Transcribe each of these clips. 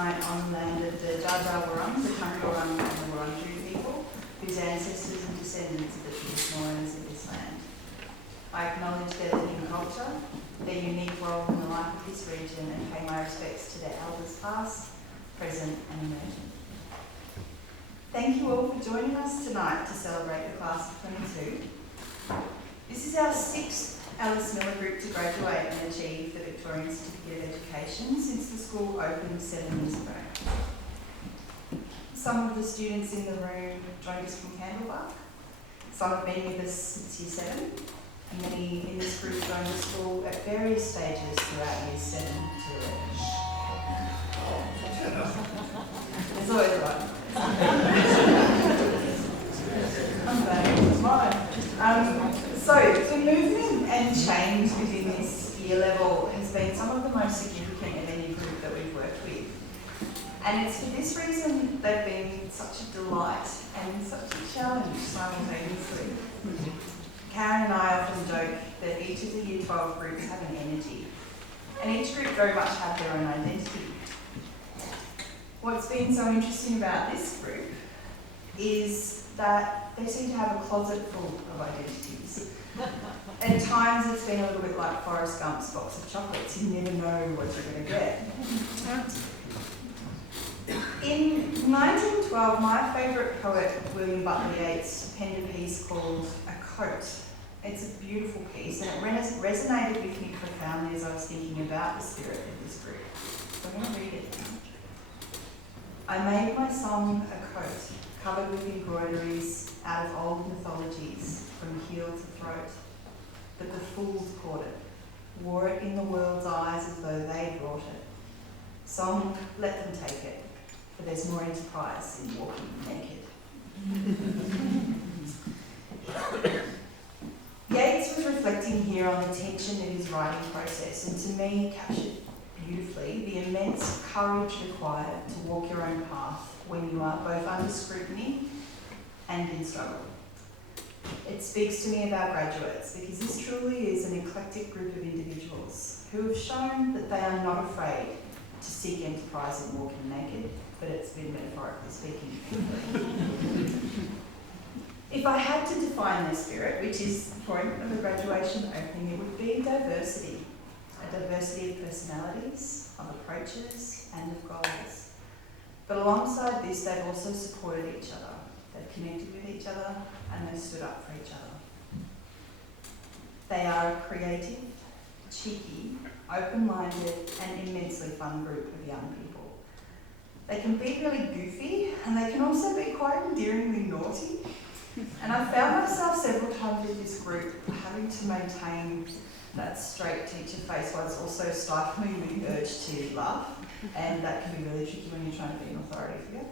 tonight on the land of the Dja Dja Wurrung, the Kungurung and the Wurundjeri people, whose ancestors and descendants are the traditional owners of this land. I acknowledge their living culture, their unique role in the life of this region, and pay my respects to their elders past, present and emerging. Thank you all for joining us tonight to celebrate the class of 22. This is our 6th Alice Miller Group to graduate and achieve the Victorian Certificate of Education since the school opened 7 years ago. Some of the students in the room joined us from Candlebark. Some have been with us since Year 7, and many in this group joined the school at various stages throughout Years 7 to 11. There's always one. I'm glad it was mine. So the movement and change within this year level has been some of the most significant of any group that we've worked with. And it's for this reason they've been such a delight and such a challenge simultaneously. Karen and I often joke that each of the Year 12 groups have an energy, and each group very much have their own identity. What's been so interesting about this group is that they seem to have a closet full of identities. At times it's been a little bit like Forrest Gump's box of chocolates. You never know what you're going to get. In 1912, my favourite poet, William Butler Yeats, penned a piece called A Coat. It's a beautiful piece, and it resonated with me profoundly as I was thinking about the spirit of this group. So I'm going to read it now. I made my song a coat, covered with embroideries out of old mythologies, from heel to throat. But the fools caught it, wore it in the world's eyes as though they brought it. Song, let them take it, for there's more enterprise in walking naked. Yeats was reflecting here on the tension in his writing process, and to me captured beautifully the immense courage required to walk your own path when you are both under scrutiny and in struggle. It speaks to me of our graduates because this truly is an eclectic group of individuals who have shown that they are not afraid to seek enterprise in walking naked, but it's been metaphorically speaking. If I had to define their spirit, which is the point of a graduation opening, it would be diversity. A diversity of personalities, of approaches, and of goals. But alongside this, they've also supported each other. They've connected with each other, and they've stood up for each other. They are a creative, cheeky, open-minded, and immensely fun group of young people. They can be really goofy, and they can also be quite endearingly naughty. And I found myself several times with this group having to maintain that straight teacher face while it's also stifling the urge to laugh, and that can be really tricky when you're trying to be an authority figure.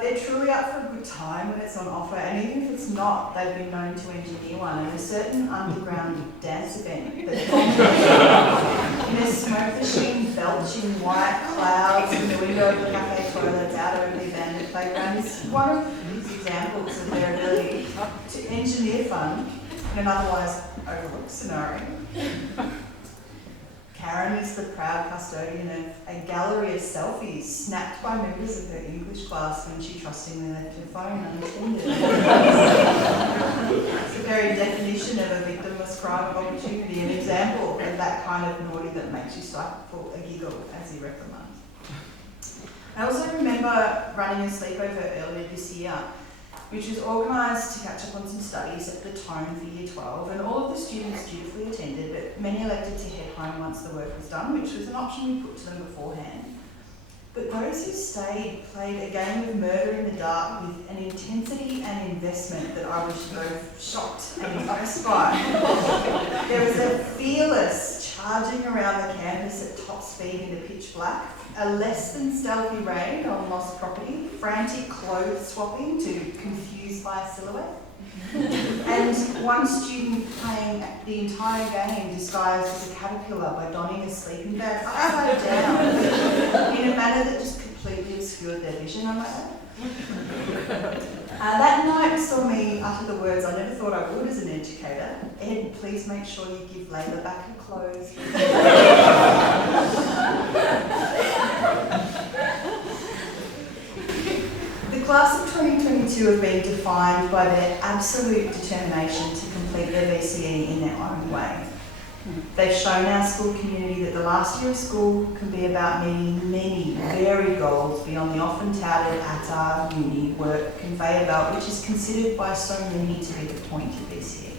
They're truly up for a good time when it's on offer, and even if it's not, they've been known to engineer one. And a certain underground dance event that culminated in a smoke machine belching white clouds in the window of the cafe toilets out over the abandoned playground is one of these examples of their ability to engineer fun in an otherwise overlooked scenario. Karen is the proud custodian of a gallery of selfies snapped by members of her English class when she trustingly left her phone unattended. It's the very definition of a victimless crime of opportunity, an example of that kind of naughty that makes you stifle a giggle as you reprimand. I also remember running a sleepover earlier this year, which was organised to catch up on some studies at the time for Year 12, and all of the students dutifully attended, but many elected to head home once the work was done, which was an option we put to them beforehand. But those who stayed played a game of murder in the dark with an intensity and investment that I was both shocked and impressed by. There was a fearless charging around the campus at top speed in the pitch black, a less than stealthy raid on lost property, frantic clothes swapping to confuse by a silhouette, and one student playing the entire game disguised as a caterpillar by donning a sleeping bag upside down in a manner that just completely obscured their vision, I might add. That night saw me utter the words I never thought I would as an educator. Ed, please make sure you give Layla back her clothes. defined by their absolute determination to complete their VCE in their own way. They've shown our school community that the last year of school can be about meeting many varied goals beyond the often touted ATAR, uni, work, conveyor belt, which is considered by so many to be the point of VCE.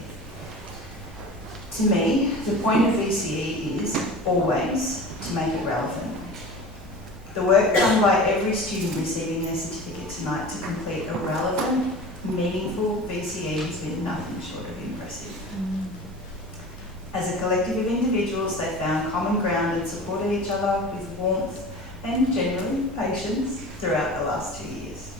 To me, the point of VCE is always to make it relevant. The work done by every student receiving their certificate tonight to complete a relevant, meaningful VCE has been nothing short of impressive. As a collective of individuals, they found common ground and supported each other with warmth and generally patience throughout the last 2 years.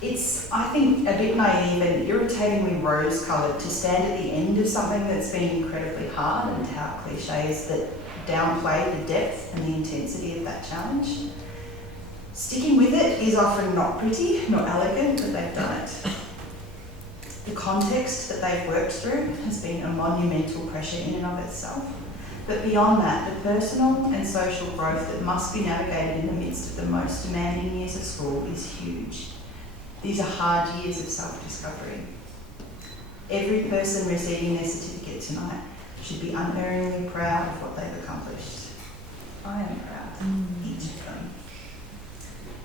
It's, I think, a bit naive and irritatingly rose-coloured to stand at the end of something that's been incredibly hard and tout cliches that downplay the depth and the intensity of that challenge. Sticking with it is often not pretty, not elegant, but they've done it. The context that they've worked through has been a monumental pressure in and of itself. But beyond that, the personal and social growth that must be navigated in the midst of the most demanding years of school is huge. These are hard years of self-discovery. Every person receiving their certificate tonight should be unerringly proud of what they've accomplished. I am proud, each of them.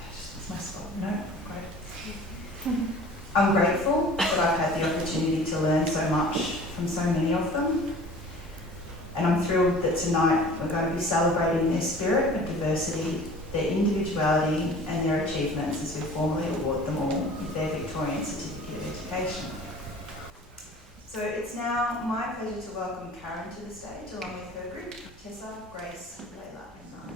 I just lost my spot. No, great. I'm grateful that I've had the opportunity to learn so much from so many of them. And I'm thrilled that tonight we're going to be celebrating their spirit of diversity, their individuality and their achievements as we formally award them all with their Victorian Certificate of Education. So it's now my pleasure to welcome Karen to the stage along with her group, Tessa, Grace, Layla and Martin.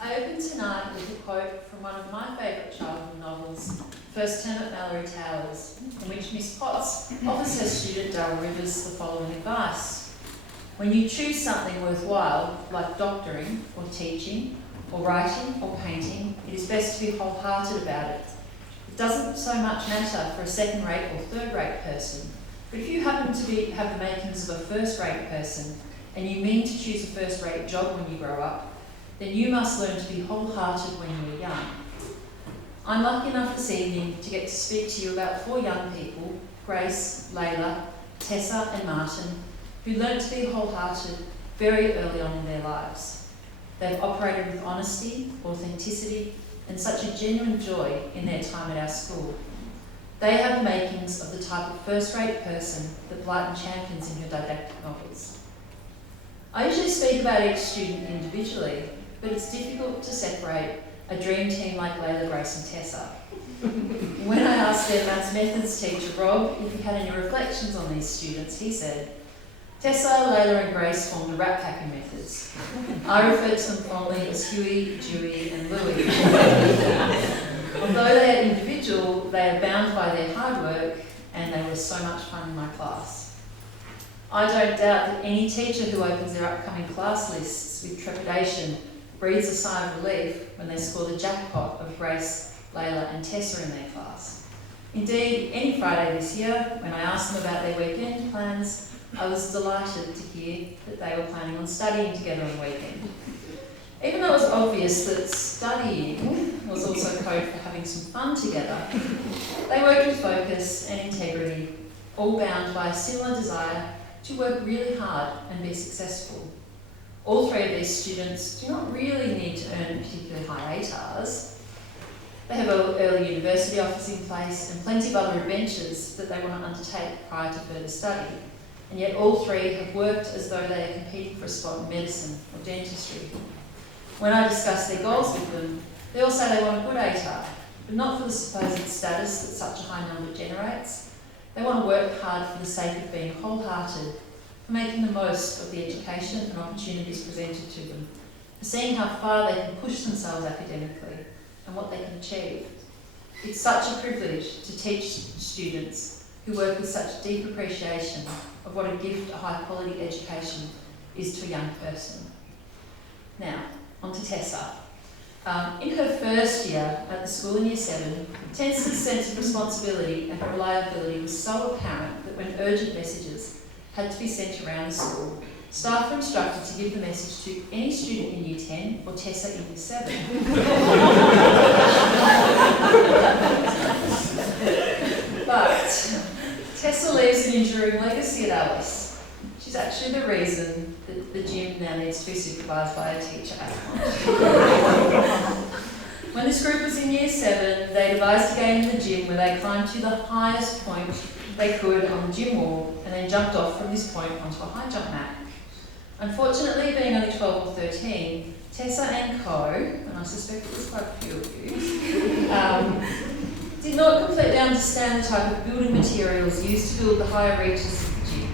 I open tonight with a quote from one of my favourite childhood novels, First Term at Mallory Towers, in which Miss Potts offers her student Darryl Rivers the following advice. When you choose something worthwhile, like doctoring or teaching or writing or painting, it is best to be wholehearted about it. It doesn't so much matter for a second-rate or third-rate person, but if you happen to have the makings of a first-rate person and you mean to choose a first-rate job when you grow up, then you must learn to be wholehearted when you are young. I'm lucky enough this evening to get to speak to you about 4 young people, Grace, Layla, Tessa and Martin, who learned to be wholehearted very early on in their lives. They've operated with honesty, authenticity and such a genuine joy in their time at our school. They have the makings of the type of first-rate person that Blyton champions in her didactic novels. I usually speak about each student individually, but it's difficult to separate a dream team like Layla, Grace and Tessa. When I asked their maths methods teacher, Rob, if he had any reflections on these students, he said, Tessa, Layla and Grace formed the Rat Packer methods. I refer to them fondly as Huey, Dewey and Louie. Although they are individual, they are bound by their hard work and they were so much fun in my class. I don't doubt that any teacher who opens their upcoming class lists with trepidation breathes a sigh of relief when they score the jackpot of Grace, Layla and Tessa in their class. Indeed, any Friday this year, when I asked them about their weekend plans, I was delighted to hear that they were planning on studying together on the weekend. Even though it was obvious that studying was also code for having some fun together, they worked with focus and integrity, all bound by a similar desire to work really hard and be successful. All 3 of these students do not really need to earn particularly high ATARs. They have early university offers in place and plenty of other adventures that they want to undertake prior to further study. And yet all 3 have worked as though they are competing for a spot in medicine or dentistry. When I discuss their goals with them, they all say they want a good ATAR, but not for the supposed status that such a high number generates. They want to work hard for the sake of being wholehearted, for making the most of the education and opportunities presented to them, for seeing how far they can push themselves academically and what they can achieve. It's such a privilege to teach students who work with such deep appreciation of what a gift a high quality education is to a young person. Now, on to Tessa. In her first year at the school in Year 7, Tessa's sense of responsibility and reliability was so apparent that when urgent messages had to be sent around the school, staff were instructed to give the message to any student in Year 10 or Tessa in Year 7. But Tessa leaves an enduring legacy at Alice. She's actually the reason that the gym now needs to be supervised by a teacher at lunch. When this group was in Year 7, they devised a game in the gym where they climbed to the highest point they could on the gym wall and then jumped off from this point onto a high jump mat. Unfortunately, being only 12 or 13, Tessa and co, and I suspect it was quite a few of you, did not completely understand the type of building materials used to build the higher reaches of the gym.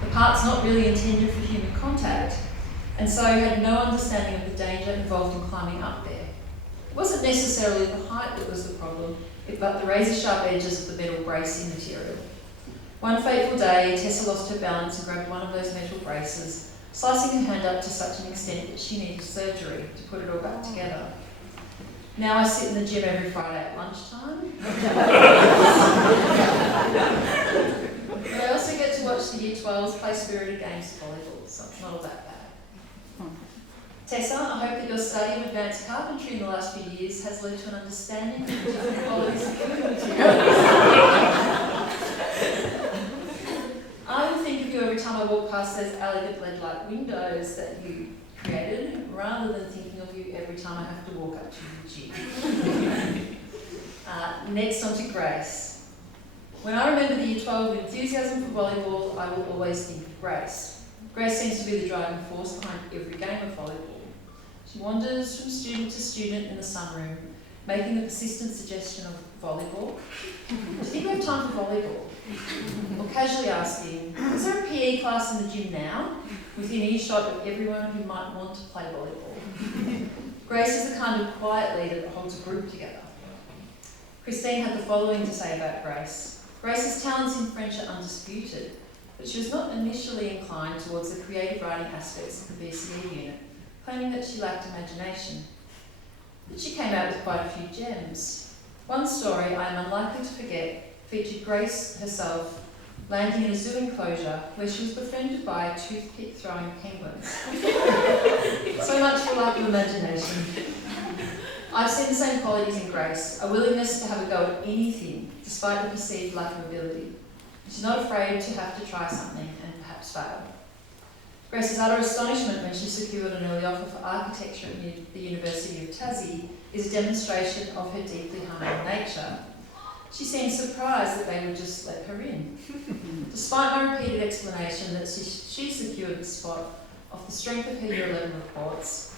The parts not really intended for human contact, and so had no understanding of the danger involved in climbing up there. It wasn't necessarily the height that was the problem, but the razor-sharp edges of the metal bracing material. One fateful day, Tessa lost her balance and grabbed one of those metal braces, slicing her hand up to such an extent that she needed surgery to put it all back together. Now I sit in the gym every Friday at lunchtime. But I also get to watch the Year 12s play spirited games of volleyball, so it's not all that bad. Tessa, I hope that your study of advanced carpentry in the last few years has led to an understanding of the different qualities of building materials. I will think of you every time I walk past those elegant lead-like windows that you created, rather than thinking of you every time I have to walk up to the gym. Next on to Grace. When I remember the Year 12 enthusiasm for volleyball, I will always think of Grace. Grace seems to be the driving force behind every game of volleyball. She wanders from student to student in the sunroom, making the persistent suggestion of volleyball. Do you think we have time for volleyball? Or casually asking, is there a PE class in the gym now? Within earshot of everyone who might want to play volleyball. Grace is the kind of quiet leader that holds a group together. Christine had the following to say about Grace. Grace's talents in French are undisputed, but she was not initially inclined towards the creative writing aspects of the BCE unit, claiming that she lacked imagination. But she came out with quite a few gems. One story I am unlikely to forget featured Grace herself landing in a zoo enclosure where she was befriended by toothpick-throwing penguins. So much for lack of imagination. I've seen the same qualities in Grace, a willingness to have a go at anything, despite the perceived lack of ability. She's not afraid to have to try something and perhaps fail. Grace's utter astonishment when she secured an early offer for architecture at the University of Tassie is a demonstration of her deeply humble nature. She seemed surprised that they would just let her in. Despite my repeated explanation that she secured the spot off the strength of her Year 11 reports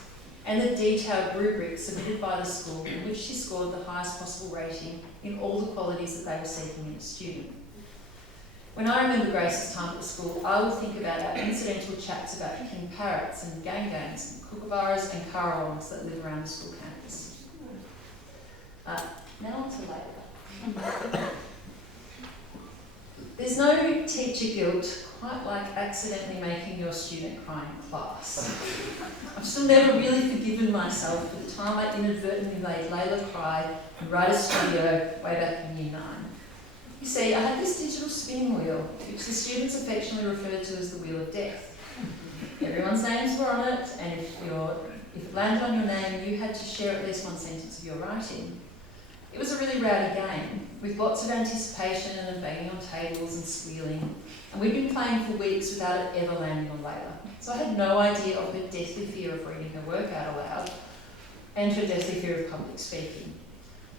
and the detailed rubric submitted by the school in which she scored the highest possible rating in all the qualities that they were seeking in a student. When I remember Grace's time at the school, I will think about our incidental chats about king parrots and gangs and kookaburras and currawongs that live around the school campus. Now on to Layla. There's no teacher guilt quite like accidentally making your student cry in class. I've still never really forgiven myself for the time I inadvertently made Layla cry in Writer's Studio way back in Year 9. You see, I had this digital spinning wheel, which the students affectionately referred to as the Wheel of Death. Everyone's names were on it, and if it landed on your name, you had to share at least one sentence of your writing. It was a really rowdy game, with lots of anticipation and banging on tables and squealing, and we'd been playing for weeks without it ever landing on Layla. So I had no idea of her deathly fear of reading her work out aloud, and her deathly fear of public speaking.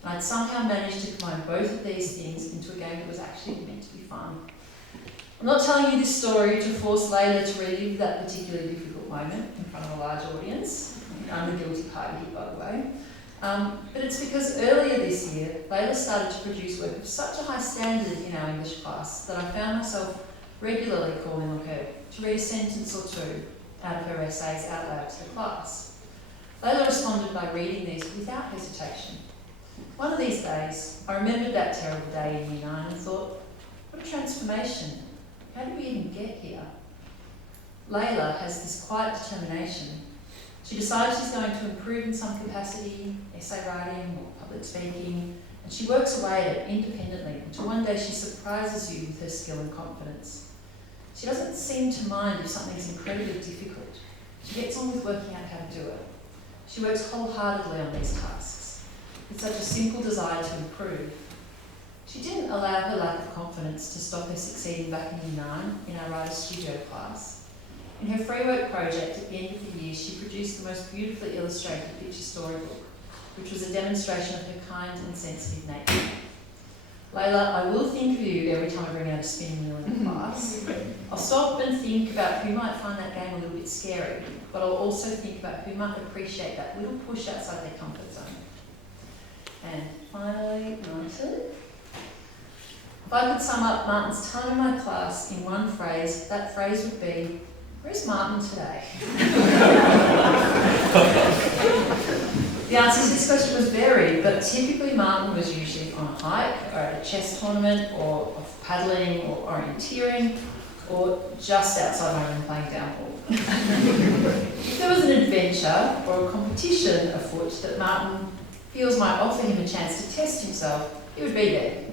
And I'd somehow managed to combine both of these things into a game that was actually meant to be fun. I'm not telling you this story to force Layla to relive that particularly difficult moment in front of a large audience. I'm the guilty party here, by the way. But it's because earlier this year, Layla started to produce work of such a high standard in our English class that I found myself regularly calling on her to read a sentence or two out of her essays out loud to the class. Layla responded by reading these without hesitation. One of these days, I remembered that terrible day in Year 9 and thought, what a transformation. How did we even get here? Layla has this quiet determination. She decides she's going to improve in some capacity, essay writing or public speaking, and she works away at it independently until one day she surprises you with her skill and confidence. She doesn't seem to mind if something's incredibly difficult. She gets on with working out how to do it. She works wholeheartedly on these tasks, with such a simple desire to improve. She didn't allow her lack of confidence to stop her succeeding back in Year 9 in our writer studio class. In her free work project at the end of the year, she produced the most beautifully illustrated picture storybook, which was a demonstration of her kind and sensitive nature. Layla, I will think of you every time I bring out a spinning wheel in class. I'll stop and think about who might find that game a little bit scary, but I'll also think about who might appreciate that little push outside their comfort zone. And finally, Martin. If I could sum up Martin's time in my class in one phrase, that phrase would be, where's Martin today? The answer to this question was varied, but typically Martin was usually on a hike or at a chess tournament or off paddling or orienteering or just outside my room playing downball. If there was an adventure or a competition afoot that Martin feels might offer him a chance to test himself, he would be there.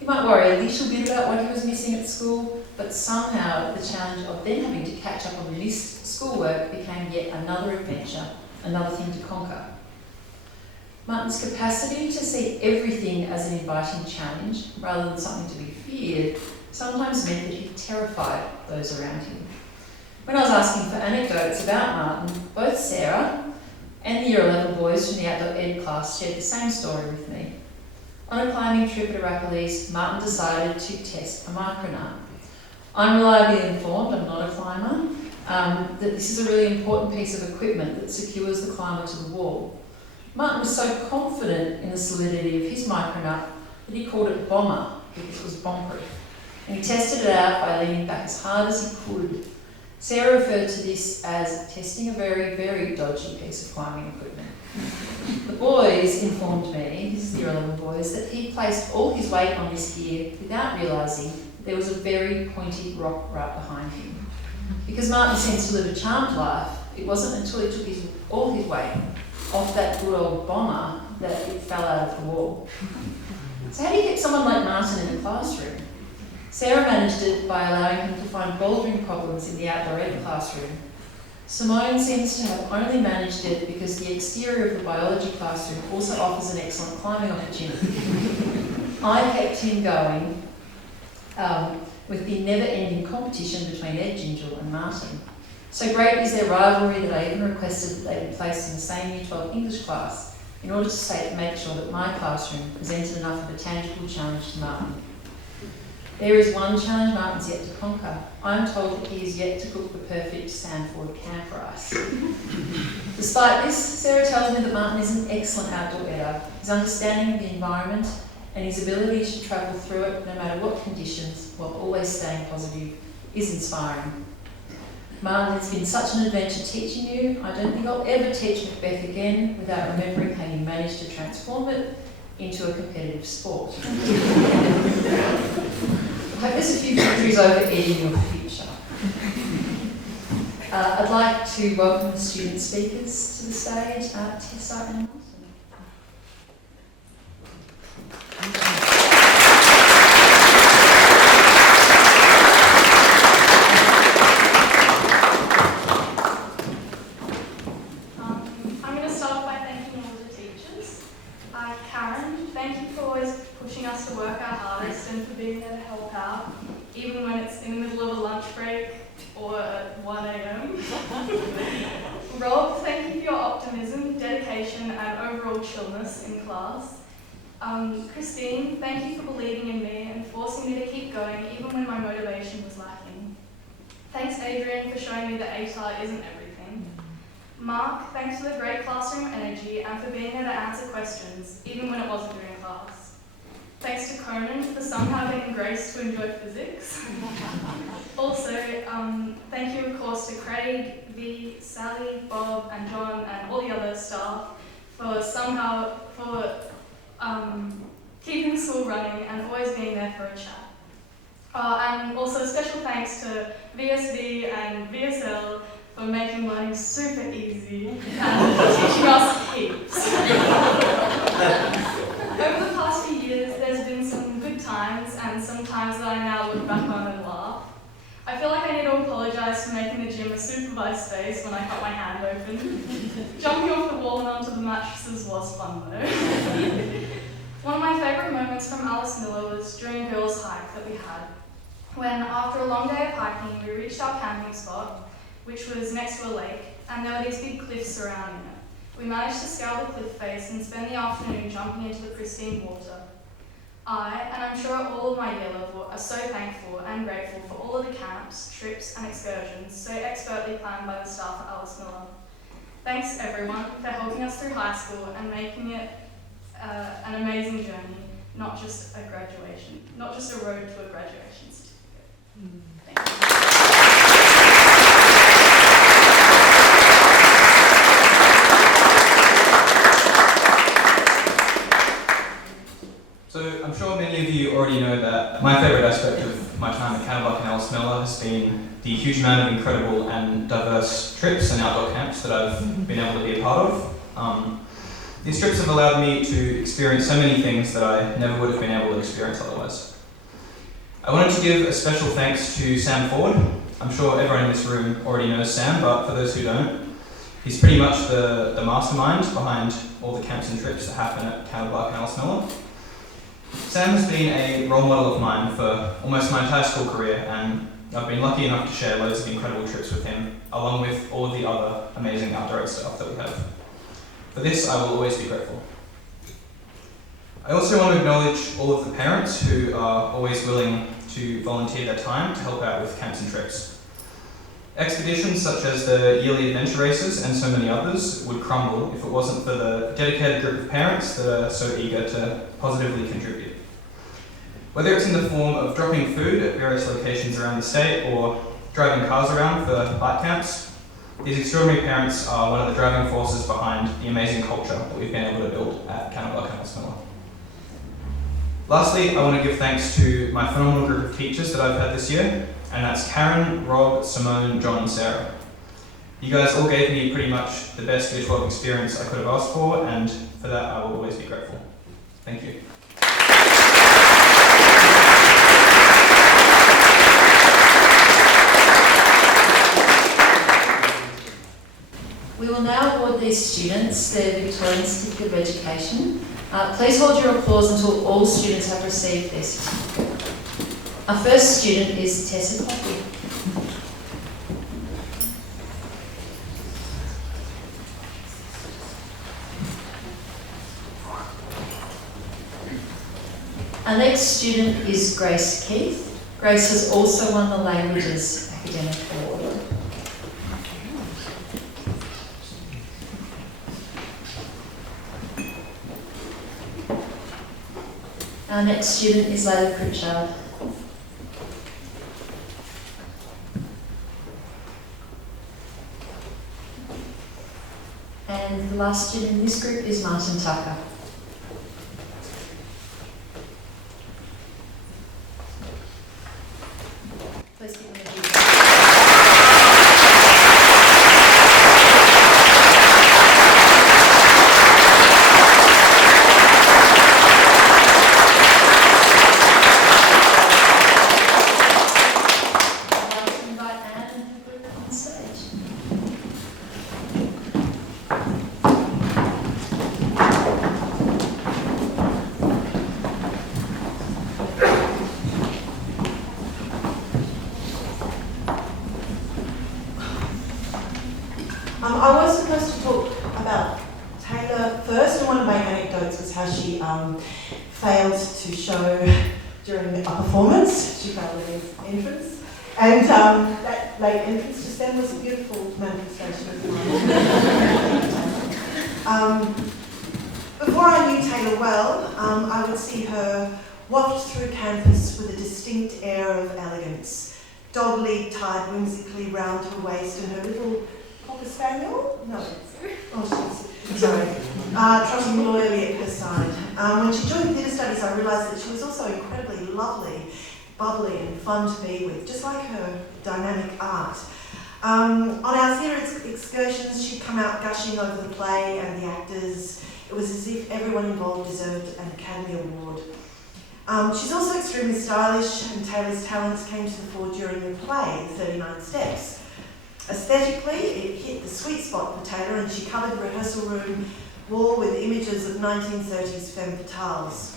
He might worry a little bit about what he was missing at school, but somehow the challenge of then having to catch up on missed schoolwork became yet another adventure, another thing to conquer. Martin's capacity to see everything as an inviting challenge rather than something to be feared sometimes meant that he terrified those around him. When I was asking for anecdotes about Martin, both Sarah and the Year 11 boys from the Outdoor Ed class shared the same story with me. On a climbing trip at Arapiles, Martin decided to test a micronaut. I'm reliably informed, I'm not a climber, that this is a really important piece of equipment that secures the climber to the wall. Martin was so confident in the solidity of his micronaut that he called it Bomber because it was bomb-proof. And he tested it out by leaning back as hard as he could. Sarah referred to this as testing a very, very dodgy piece of climbing equipment. The boys informed me, this is the Year 11 boys, that he placed all his weight on this gear without realising there was a very pointy rock right behind him. Because Martin seems to live a charmed life, it wasn't until he took all his weight off that good old bomber that it fell out of the wall. So how do you get someone like Martin in the classroom? Sarah managed it by allowing him to find bouldering problems in the Outdoor Ed classroom. Simone seems to have only managed it because the exterior of the biology classroom also offers an excellent climbing opportunity. I kept him going with the never-ending competition between Ed Gingell and Martin. So great is their rivalry that I even requested that they be placed in the same Year 12 English class in order to make sure that my classroom presented enough of a tangible challenge to Martin. There is one challenge Martin's yet to conquer. I'm told that he is yet to cook the perfect Sandford camp rice. Despite this, Sarah tells me that Martin is an excellent outdoor editor. His understanding of the environment and his ability to travel through it no matter what conditions while always staying positive is inspiring. Martin, it's been such an adventure teaching you. I don't think I'll ever teach Macbeth again without remembering how you managed to transform it into a competitive sport. I hope there's a few victories over Ed in your future. I'd like to welcome the student speakers to the stage, Tessa and Martin. I'm going to start by thanking all the teachers. Karen, thank you for always pushing us to work our hardest and for being there to help out, even when it's in the middle of a lunch break or at 1 a.m. Rob, thank you for your optimism, dedication and overall chillness in class. Christine, thank you for believing in me and forcing me to keep going even when my motivation was lacking. Thanks Adrian for showing me that ATAR isn't everything. Mark, thanks for the great classroom energy and for being there to answer questions, even when it wasn't during class. Thanks to Conan for somehow getting grace to enjoy physics. Also, thank you of course to Craig, V, Sally, Bob and John and all the other staff for keeping the school running and always being there for a chat. And also special thanks to VSV and VSL for making learning super easy and teaching us heaps. Over the past few years, there's been some good times and some times that I now look back on and laugh. I feel like I need to apologise for making the gym a supervised space when I cut my hand open. Jumping off the wall and onto the mattresses was fun though. One of my favourite moments from Alice Miller was during a girls' hike that we had, when after a long day of hiking we reached our camping spot, which was next to a lake, and there were these big cliffs surrounding it. We managed to scale the cliff face and spend the afternoon jumping into the pristine water. I, and I'm sure all of my year level, are so thankful and grateful for all of the camps, trips and excursions so expertly planned by the staff at Alice Miller. Thanks everyone for helping us through high school and making it an amazing journey, not just a road to a graduation certificate. Thank you. So I'm sure many of you already know that my favourite aspect of my time at Canterbuck and Alice Miller has been the huge amount of incredible and diverse trips and outdoor camps that I've been able to be a part of. These trips have allowed me to experience so many things that I never would have been able to experience otherwise. I wanted to give a special thanks to Sam Ford. I'm sure everyone in this room already knows Sam, but for those who don't, he's pretty much the mastermind behind all the camps and trips that happen at Canterbuck and Alice Miller. Sam has been a role model of mine for almost my entire school career, and I've been lucky enough to share loads of incredible trips with him, along with all of the other amazing outdoor stuff that we have. For this, I will always be grateful. I also want to acknowledge all of the parents who are always willing to volunteer their time to help out with camps and trips. Expeditions such as the yearly adventure races and so many others would crumble if it wasn't for the dedicated group of parents that are so eager to positively contribute. Whether it's in the form of dropping food at various locations around the state or driving cars around for bike camps, these extraordinary parents are one of the driving forces behind the amazing culture that we've been able to build at Canterbuck and Alice Miller. Lastly, I want to give thanks to my phenomenal group of teachers that I've had this year, and that's Karen, Rob, Simone, John and Sarah. You guys all gave me pretty much the best Year 12 experience I could have asked for, and for that I will always be grateful. Thank you. We will now award these students their Victorian Certificate of Education. Please hold your applause until all students have received their certificate. Our first student is Tessa Coffey. Our next student is Grace Keith. Grace has also won the Languages Academic Award. Our next student is Layla Pritchard. And the last student in this group is Martin Tucker. Please give them a huge round. I was supposed to talk about Taylor first, and one of my anecdotes was how she failed to show during a performance. She failed an entrance, and that late entrance just then was a beautiful manifestation of mine. Before I knew Taylor well, I would see her waft through campus with a distinct air of elegance, dog lead tied whimsically round her waist, and her little Cocker Spaniel? No. Oh, she's sorry. Trotting loyally at her side. When she joined theatre studies, I realised that she was also incredibly lovely, bubbly and fun to be with, just like her dynamic art. On our theatre excursions, she'd come out gushing over the play and the actors. It was as if everyone involved deserved an Academy Award. She's also extremely stylish, and Taylor's talents came to the fore during the play, 39 Steps. Aesthetically, it hit the sweet spot for Taylor, and she covered the rehearsal room wall with images of 1930s femme fatales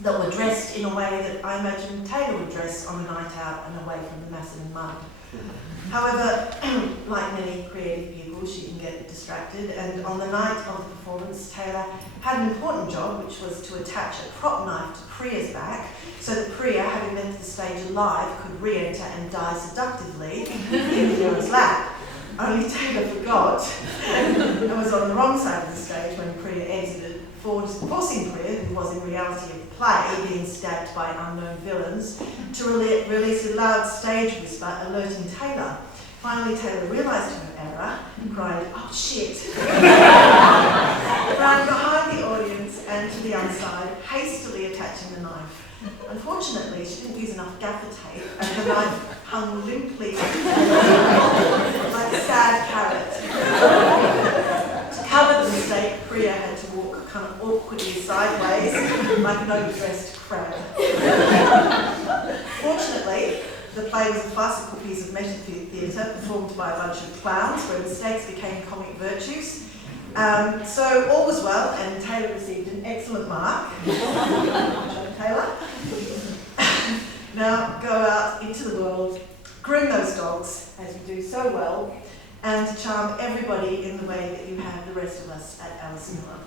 that were dressed in a way that I imagine Taylor would dress on a night out and away from the Macedon mud. However, like many creative people, she can get distracted, and on the night of the performance, Taylor had an important job, which was to attach a prop knife to Priya's back, so that Priya, having left the stage alive, could re-enter and die seductively in Vera's lap. Only Taylor forgot and was on the wrong side of the stage when Priya exited, forcing Priya, who was in reality of the play, being stabbed by unknown villains, to release a loud stage whisper alerting Taylor. Finally, Taylor realised her error and cried, "Oh shit!" ran behind the audience and to the outside, hastily attaching the knife. Unfortunately, she didn't use enough gaffer tape, and the knife hung limply like a sad carrot. To cover the mistake, Priya had to walk kind of awkwardly sideways, like an overdressed crab. Fortunately, the play was a farcical piece of method theatre performed by a bunch of clowns, where mistakes became comic virtues. So all was well, and Taylor received an excellent mark. Taylor. Now go out into the world, groom those dogs, as you do so well, and charm everybody in the way that you have the rest of us at Alice Miller.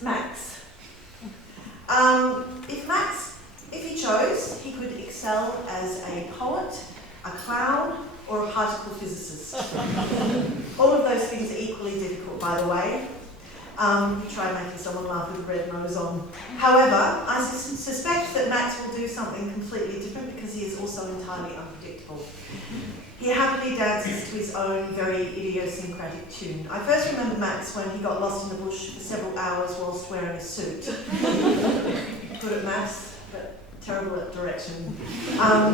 Max. If he chose, he could excel as a poet, a clown, or a particle physicist. All of those things are equally difficult, by the way. He tried making someone laugh with a red nose on. However, I suspect that Max will do something completely different because he is also entirely unpredictable. He happily dances to his own very idiosyncratic tune. I first remember Max when he got lost in the bush for several hours whilst wearing a suit. Good at maths, but terrible at direction. I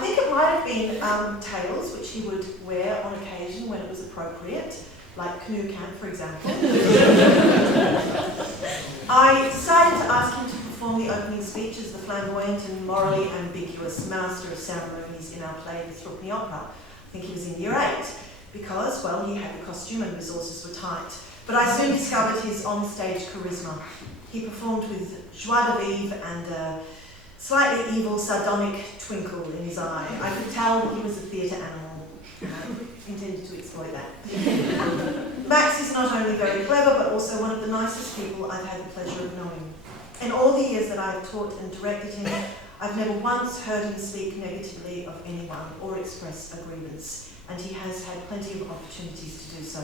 think it might have been tails, which he would wear on occasion when it was appropriate, like canoe camp, for example. I decided to ask him to perform the opening speech as the flamboyant and morally ambiguous master of ceremonies in our play, The Threepenny Opera. I think he was in Year 8, because, well, he had the costume and resources were tight. But I soon discovered his on-stage charisma. He performed with joie de vivre and a slightly evil, sardonic twinkle in his eye. I could tell he was a theatre animal. Intended to exploit that. Max is not only very clever, but also one of the nicest people I've had the pleasure of knowing. In all the years that I've taught and directed him, I've never once heard him speak negatively of anyone or express a grievance, and he has had plenty of opportunities to do so.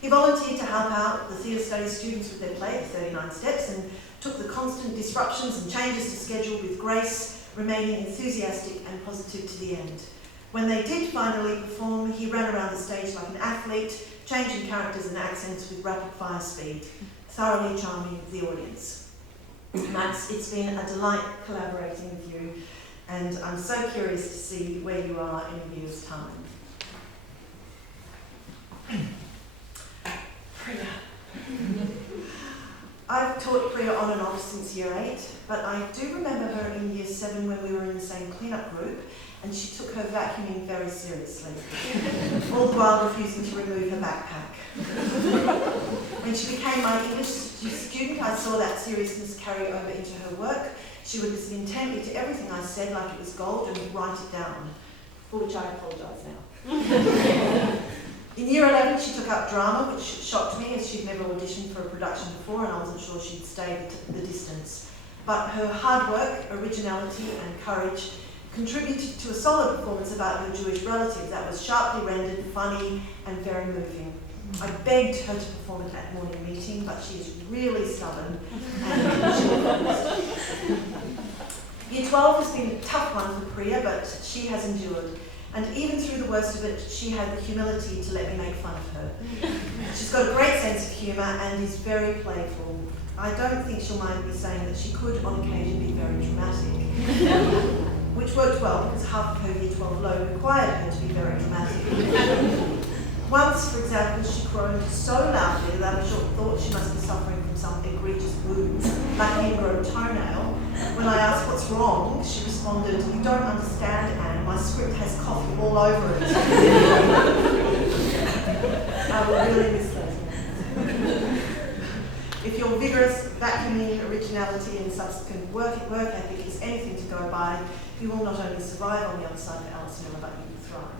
He volunteered to help out the theatre studies students with their play, 39 Steps, and took the constant disruptions and changes to schedule with grace, remaining enthusiastic and positive to the end. When they did finally perform, he ran around the stage like an athlete, changing characters and accents with rapid-fire speed, thoroughly charming the audience. Max, it's been a delight collaborating with you, and I'm so curious to see where you are in a year's time. Priya. I've taught Priya on and off since Year 8, but I do remember her in Year 7 when we were in the same clean-up group, and she took her vacuuming very seriously, all the while refusing to remove her backpack. When she became my English student, I saw that seriousness carry over into her work. She would listen intently to everything I said like it was gold and write it down, for which I apologise now. In Year 11, she took up drama, which shocked me as she'd never auditioned for a production before and I wasn't sure she'd stay the distance. But her hard work, originality and courage contributed to a solid performance about her Jewish relative that was sharply rendered, funny and very moving. I begged her to perform it at morning meeting, but she is really stubborn and she refused. Year 12 has been a tough one for Priya, but she has endured. And even through the worst of it, she had the humility to let me make fun of her. She's got a great sense of humour and is very playful. I don't think she'll mind me saying that she could, on occasion, be very dramatic. which worked well because half of her Year 12 load required her to be very dramatic. Once, for example, she groaned so loudly that I thought she must be suffering from some egregious wound, like an ingrown toenail. When I asked what's wrong, she responded, "You don't understand, Anne, my script has coffee all over it." I will really miss those. If your vigorous, vacuuming originality and subsequent work ethic is anything to go by, you will not only survive on the other side of Alice Miller, but you will thrive.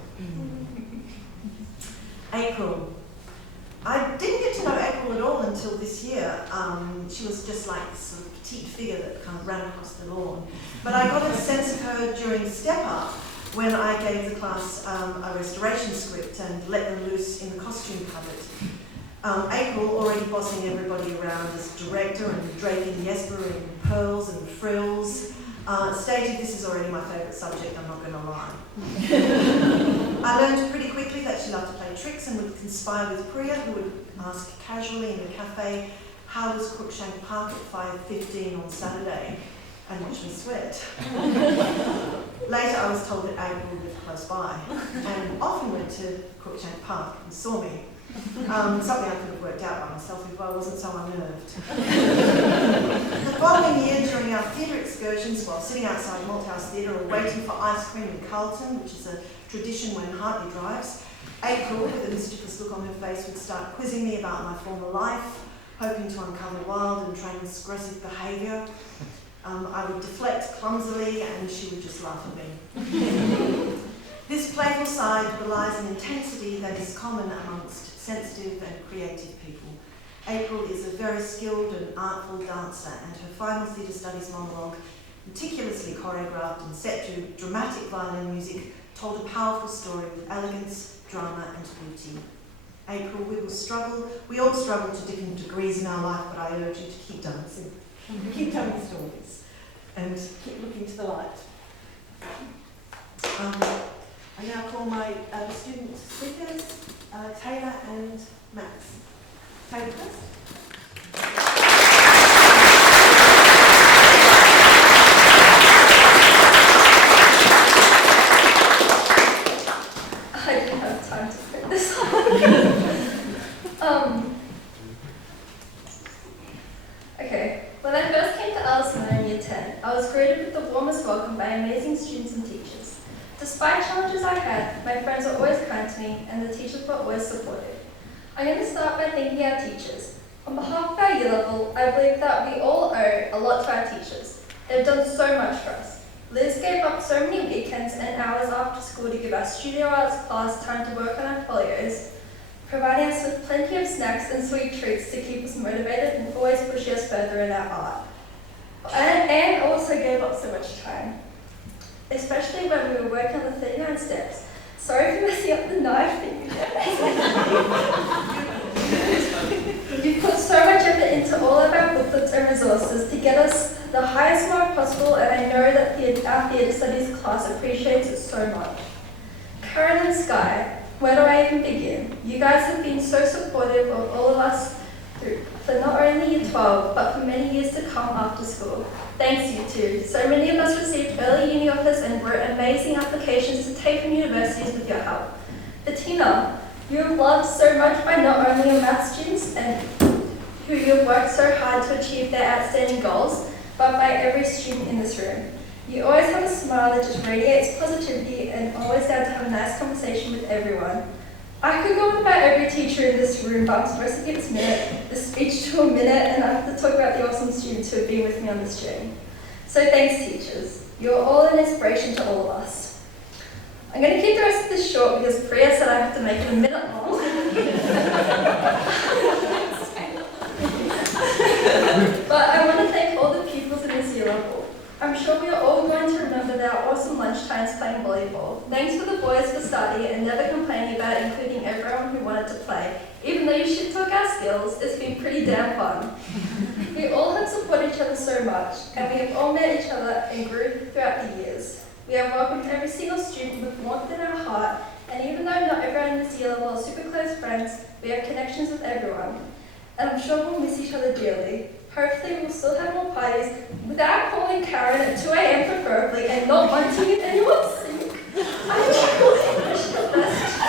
April. I didn't get to know April at all until this year. She was just like this sort of petite figure that kind of ran across the lawn. But I got a sense of her during Step Up when I gave the class a restoration script and let them loose in the costume cupboard. April, already bossing everybody around as director and draping Jesper in pearls and frills, stated, "This is already my favourite subject, I'm not going to lie." I learned pretty quickly that she loved to play tricks and would conspire with Priya, who would ask casually in the cafe, "How was Crookshank Park at 5:15 on Saturday?" and watch me sweat. Later I was told that April lived close by and often went to Crookshank Park and saw me. Something I could have worked out by myself if I wasn't so unnerved. The following year, during our theatre excursions, while sitting outside Malthouse Theatre or waiting for ice cream in Carlton, which is a tradition when Hartley drives, April, with a mischievous look on her face, would start quizzing me about my former life, hoping to uncover wild and transgressive behaviour. I would deflect clumsily and she would just laugh at me. This playful side belies an intensity that is common amongst sensitive and creative people. April is a very skilled and artful dancer, and her final theatre studies monologue, meticulously choreographed and set to dramatic violin music, told a powerful story with elegance, drama and beauty. April, we all struggle to different degrees in our life, but I urge you to keep dancing, keep telling stories, and keep looking to the light. I now call my student speakers, Taylor and Max. Taylor first. I didn't have time to put this on. Okay, when I first came to Alice Miller in Year 10, I was greeted with the warmest welcome by amazing students and teachers. Despite challenges I had, my friends were always kind to me and the teachers were always supportive. I'm going to start by thanking our teachers. On behalf of our year level, I believe that we all owe a lot to our teachers. They've done so much for us. Liz gave up so many weekends and hours after school to give our studio arts class time to work on our folios, providing us with plenty of snacks and sweet treats to keep us motivated and always pushing us further in our art. And also gave up so much time, especially when we were working on the 39 steps. Sorry for messing up the knife thing. You put so much effort into all of our booklets and resources to get us the highest mark possible, and I know that our theatre studies class appreciates it so much. Karen and Sky, where do I even begin? You guys have been so supportive of all of us for not only Year 12, but for many years to come after school. Thanks, you two. So many of us received early uni offers and wrote amazing applications to take from universities with your help. Bettina, you are loved so much by not only your maths students and who you have worked so hard to achieve their outstanding goals, but by every student in this room. You always have a smile that just radiates positivity and always down to have a nice conversation with everyone. I could go on about every teacher in this room, but I'm supposed to keep this speech to a minute, and I have to talk about the awesome students who have been with me on this journey. So thanks, teachers. You're all an inspiration to all of us. I'm going to keep the rest of this short because Priya said I have to make it a minute long. But I want to thank all the pupils in this year level. I'm sure we are all going to remember our awesome lunchtimes playing volleyball. Thanks for the boys for starting and never complaining about including everyone who wanted to play. Even though you shit talk our skills, it's been pretty damn fun. We all have supported each other so much, and we have all met each other and grew throughout the years. We have welcomed every single student with warmth in our heart, and even though not everyone in this year level are super close friends, we have connections with everyone. And I'm sure we'll miss each other dearly. Hopefully we'll still have more parties without calling Karen at 2 a.m. preferably and not wanting anyone sick. I truly wish the best.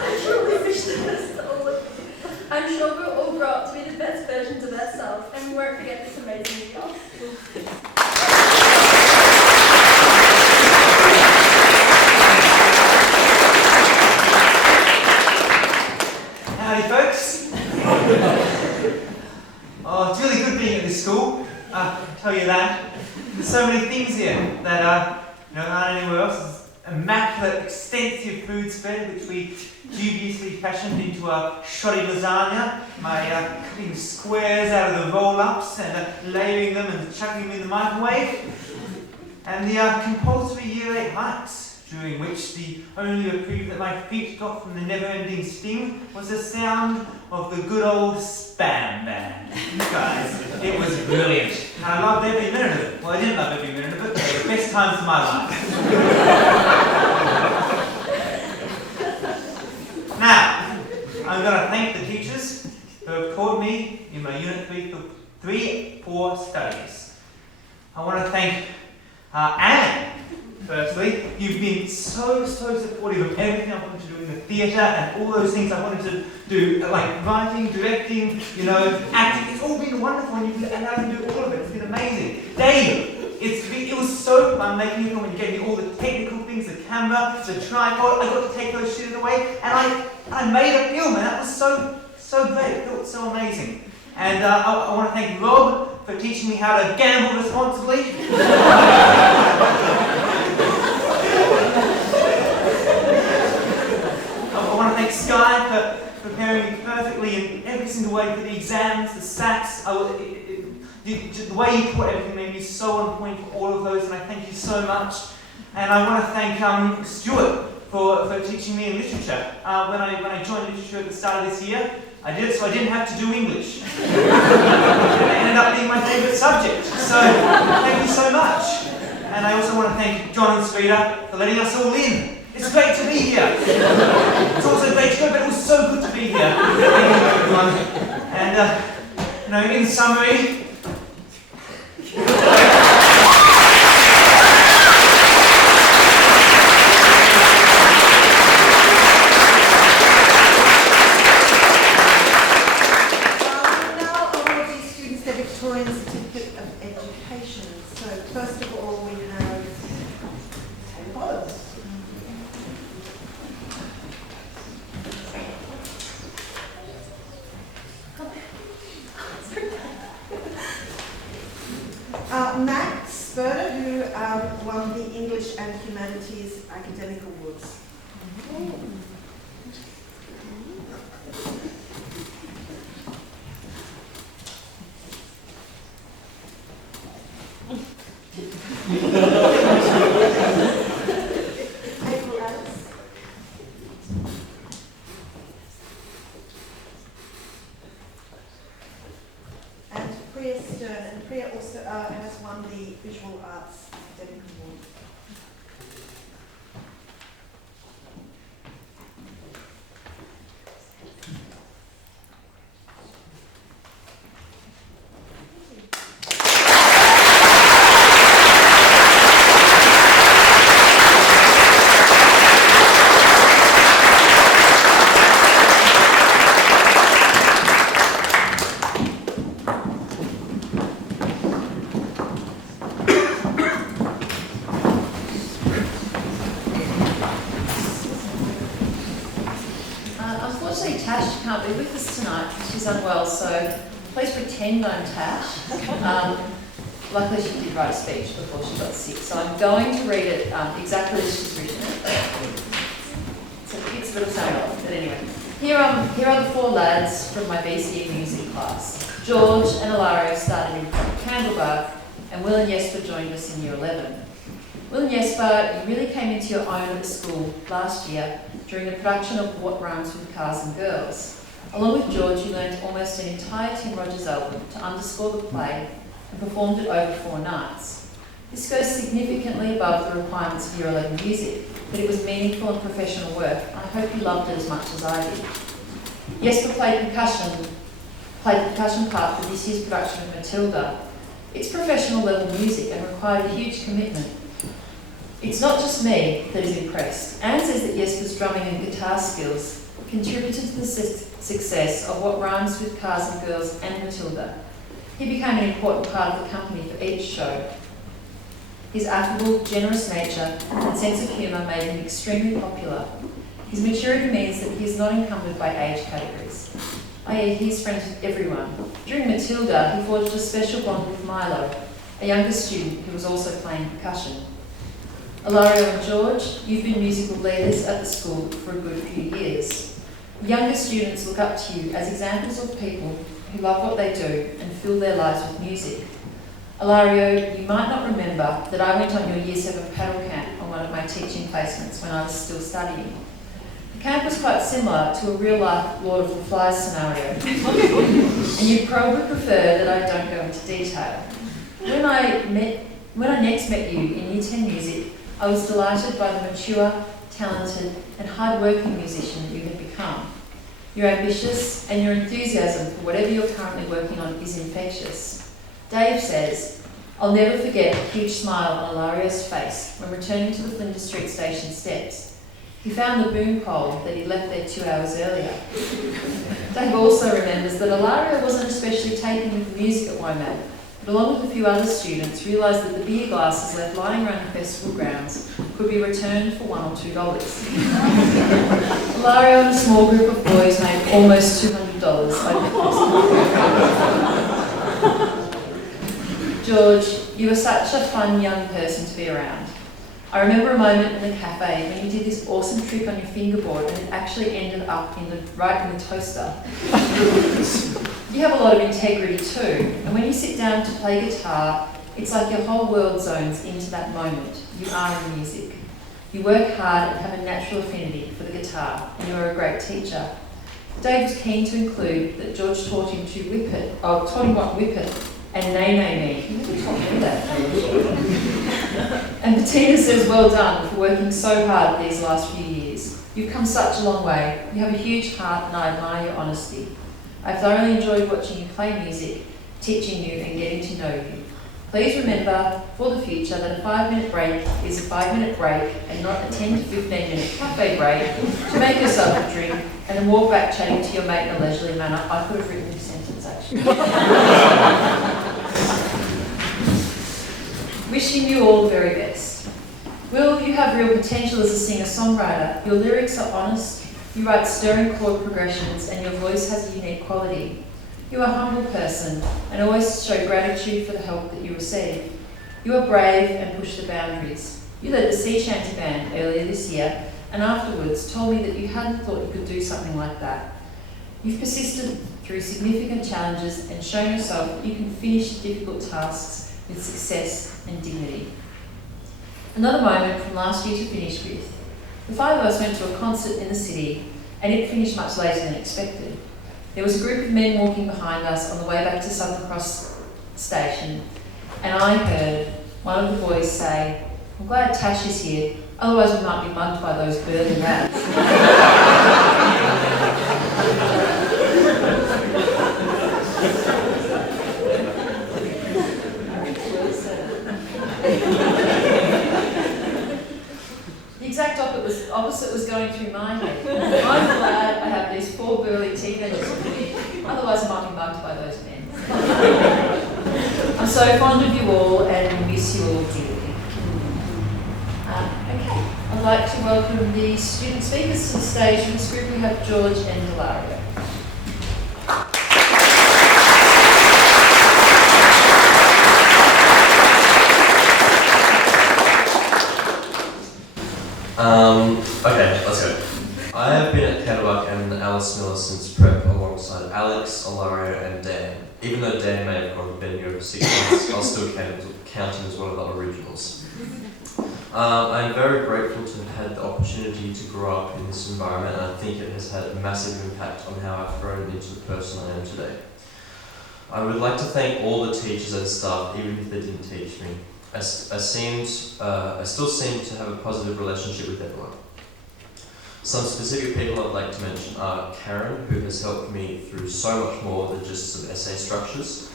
I truly wish the best to all of you. I'm sure we'll all grow up to be the best versions of ourselves and we won't forget this amazing year. Howdy, folks. Oh, it's really good being at this school. I tell you that. There's so many things here that aren't anywhere else. There's immaculate, extensive food spread, which we dubiously fashioned into a shoddy lasagna by cutting squares out of the roll-ups and layering them and chucking them in the microwave. And the compulsory Year 8 hikes, during which the only reprieve that my feet got from the never-ending sting was the sound of the good old Spam Band. You guys, it was brilliant. And I loved every minute of it. Well, I didn't love every minute of it, but they were the best times of my life. Now, I'm going to thank the teachers who have taught me in my Unit 3-4 studies. I want to thank Anne. Firstly, you've been so supportive of everything I wanted to do in the theatre and all those things I wanted to do, like writing, directing, acting. It's all been wonderful and you've allowed me to do all of it. It's been amazing. Dave, it was so fun making it when you gave me all the technical things, the camera, the tripod. I got to take those shit away and I made a film and that was so great. It felt so amazing. And I want to thank Rob for teaching me how to gamble responsibly. I want to thank Sky for preparing me perfectly in every single way for the exams, the SATs. The way you taught everything made me so on point for all of those, and I thank you so much. And I want to thank Stuart for teaching me in literature. When I joined literature at the start of this year, I did it so I didn't have to do English. And it ended up being my favourite subject. So thank you so much. And I also want to thank John and Srita for letting us all in. It's great to be here. It's also great to go, but it was so good to be here. Thank you, everyone. And, in summary, Now I want to these students their Victorian Certificate of Education. So first of all we have Taylor Collins. Matt Spurter, who won the English and Humanities Academic Awards. April Alice. And Priya Stern, and Priya also has won the Visual Arts Academic Award. Unfortunately, Tash can't be with us tonight. She's unwell, so please pretend I'm Tash. Luckily, she did write a speech before she got sick, so I'm going to read it exactly as she's written it. So it's a little sound off, but anyway. Here are the four lads from my BCE music class. George and Ilario started in Candlebar, and Will and Jesper joined us in Year 11. Will and Jesper, you really came into your own at the school last year during the production of What Rhymes with Cars and Girls. Along with George, you learned almost an entire Tim Rogers album to underscore the play and performed it over 4 nights. This goes significantly above the requirements of Year 11 music, but it was meaningful and professional work. I hope you loved it as much as I did. Jesper played percussion played the percussion part for this year's production of Matilda. It's professional level music and required a huge commitment. It's not just me that is impressed. Anne says that Jesper's drumming and guitar skills contributed to the success of What Rhymes with Cars and Girls and Matilda. He became an important part of the company for each show. His affable, generous nature and sense of humour made him extremely popular. His maturity means that he is not encumbered by age categories, i.e. he is friends with everyone. During Matilda, he forged a special bond with Milo, a younger student who was also playing percussion. Ilario and George, you've been musical leaders at the school for a good few years. Younger students look up to you as examples of people who love what they do and fill their lives with music. Ilario, you might not remember that I went on your Year 7 paddle camp on one of my teaching placements when I was still studying. The camp was quite similar to a real-life Lord of the Flies scenario, and you'd probably prefer that I don't go into detail. When I next met you in Year 10 music, I was delighted by the mature, talented and hard-working musician you had become. You're ambitious and your enthusiasm for whatever you're currently working on is infectious. Dave says, I'll never forget a huge smile on Ilario's face when returning to the Flinders Street station steps. He found the boom pole that he left there 2 hours earlier. Dave also remembers that Ilario wasn't especially taken with the music at WOMAD, but along with a few other students realised that the beer glasses left lying around the festival grounds could be returned for $1 or $2. Ilario and a small group of boys made almost $200 over Christmas. George, you were such a fun young person to be around. I remember a moment in the cafe when you did this awesome trick on your fingerboard and it actually ended up right in the toaster. You have a lot of integrity too, and when you sit down to play guitar, it's like your whole world zones into that moment. You are in music. You work hard and have a natural affinity for the guitar, and you are a great teacher. Dave was keen to include that George taught him what whippet and nay mean. You never taught me that. And Bettina says, well done for working so hard these last few years. You've come such a long way. You have a huge heart and I admire your honesty. I've thoroughly enjoyed watching you play music, teaching you and getting to know you. Please remember for the future that a 5-minute break is a 5-minute break and not a 10 to 15 minute cafe break to make yourself a drink and then walk back chatting to your mate in a leisurely manner. I could have written this sentence actually. Wishing you all the very best. Will, you have real potential as a singer-songwriter. Your lyrics are honest, you write stirring chord progressions and your voice has a unique quality. You are a humble person and always show gratitude for the help that you receive. You are brave and push the boundaries. You led the sea shanty band earlier this year and afterwards told me that you hadn't thought you could do something like that. You've persisted through significant challenges and shown yourself that you can finish difficult tasks with success and dignity. Another moment from last year to finish with. The 5 of us went to a concert in the city and it finished much later than expected. There was a group of men walking behind us on the way back to Southern Cross Station and I heard one of the boys say, I'm glad Tash is here, otherwise we might be mugged by those burly rats. The exact opposite was going through my head. I'm glad I have these 4 burly teenagers with me, otherwise I might be mugged by those men. I'm so fond of you all and miss you all dearly. Okay, I'd like to welcome the student speakers to the stage. In this group we have George and Ilario. Okay, let's go. I have been at Kennebuck and Alice Miller since prep alongside Alex, Ilario and Dan. Even though Dan may have only been here for 6 months, I'll still count him as one of the originals. I'm very grateful to have had the opportunity to grow up in this environment and I think it has had a massive impact on how I've grown into the person I am today. I would like to thank all the teachers and staff, even if they didn't teach me. I still seem to have a positive relationship with everyone. Some specific people I'd like to mention are Karen, who has helped me through so much more than just some essay structures.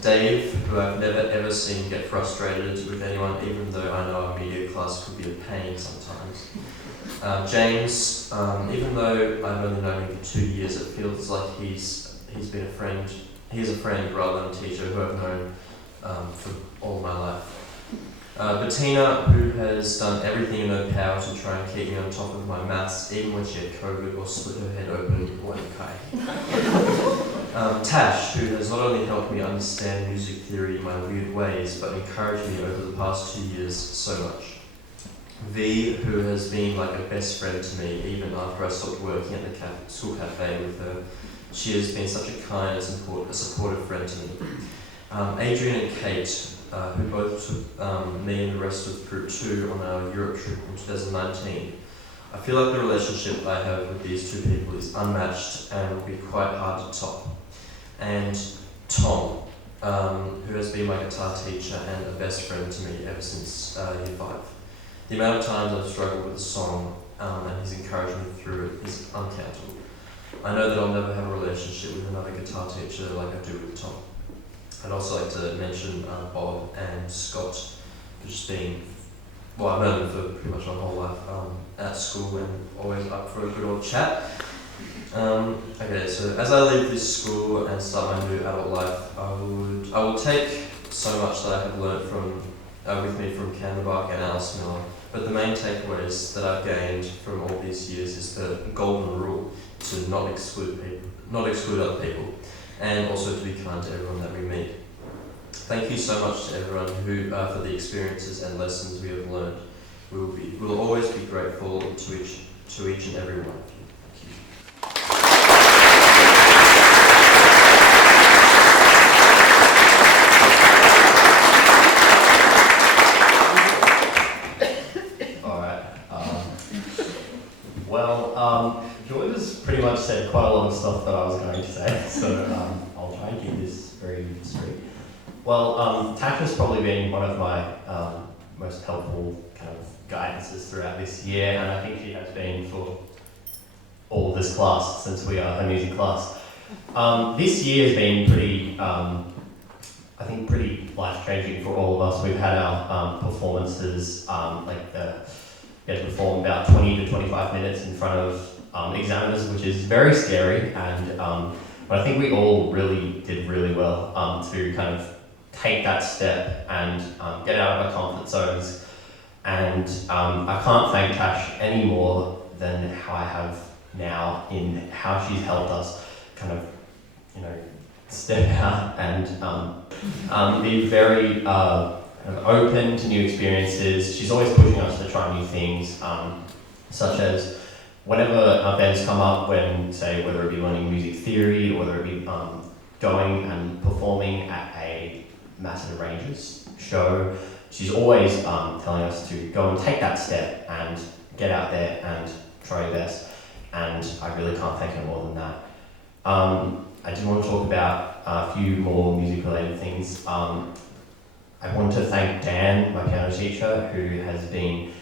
Dave, who I've never ever seen get frustrated with anyone, even though I know our media class could be a pain sometimes. James, even though I've only known him for 2 years, it feels like he's been a friend. He's a friend rather than a teacher who I've known for all my life. Bettina, who has done everything in her power to try and keep me on top of my maths, even when she had COVID or split her head open like Kai. Tash, who has not only helped me understand music theory in my weird ways, but encouraged me over the past 2 years so much. V, who has been like a best friend to me even after I stopped working at the school cafe with her. She has been such a kind and supportive friend to me. Adrian and Kate, who both took me and the rest of Group 2 on our Europe trip in 2019. I feel like the relationship I have with these two people is unmatched and will be quite hard to top. And Tom, who has been my guitar teacher and a best friend to me ever since Year 5. The amount of times I've struggled with a song and his encouragement through it is uncountable. I know that I'll never have a relationship with another guitar teacher like I do with Tom. I'd also like to mention Bob and Scott, for just being, well, I've known them for pretty much my whole life at school and always up for a good old chat. Okay, so as I leave this school and start my new adult life, I will take so much that I have learnt from with me from Canterbuck and Alice Miller, but the main takeaways that I've gained from all these years is the golden rule to not exclude other people, and also to be kind to everyone that we meet. Thank you so much to everyone who for the experiences and lessons we have learned. We'll always be grateful to each and every one of you. George has pretty much said quite a lot of stuff that I was going to say, so I'll try and keep this very straight. Well, Tash has probably been one of my most helpful kind of guidances throughout this year, and I think she has been for all of this class since we are her music class. This year has been pretty, I think, pretty life-changing for all of us. We've had our performances, we had to perform about 20 to 25 minutes in front of examiners, which is very scary, and but I think we all really did really well to kind of take that step and get out of our comfort zones. And I can't thank Tash any more than how I have now in how she's helped us kind of, step out and be very open to new experiences. She's always pushing us to try new things, such as whenever events come up, whether it be learning music theory or whether it be going and performing at a Massive Ranges show, she's always telling us to go and take that step and get out there and try your best, and I really can't thank her more than that. I did want to talk about a few more music-related things. I want to thank Dan, my piano teacher, who has been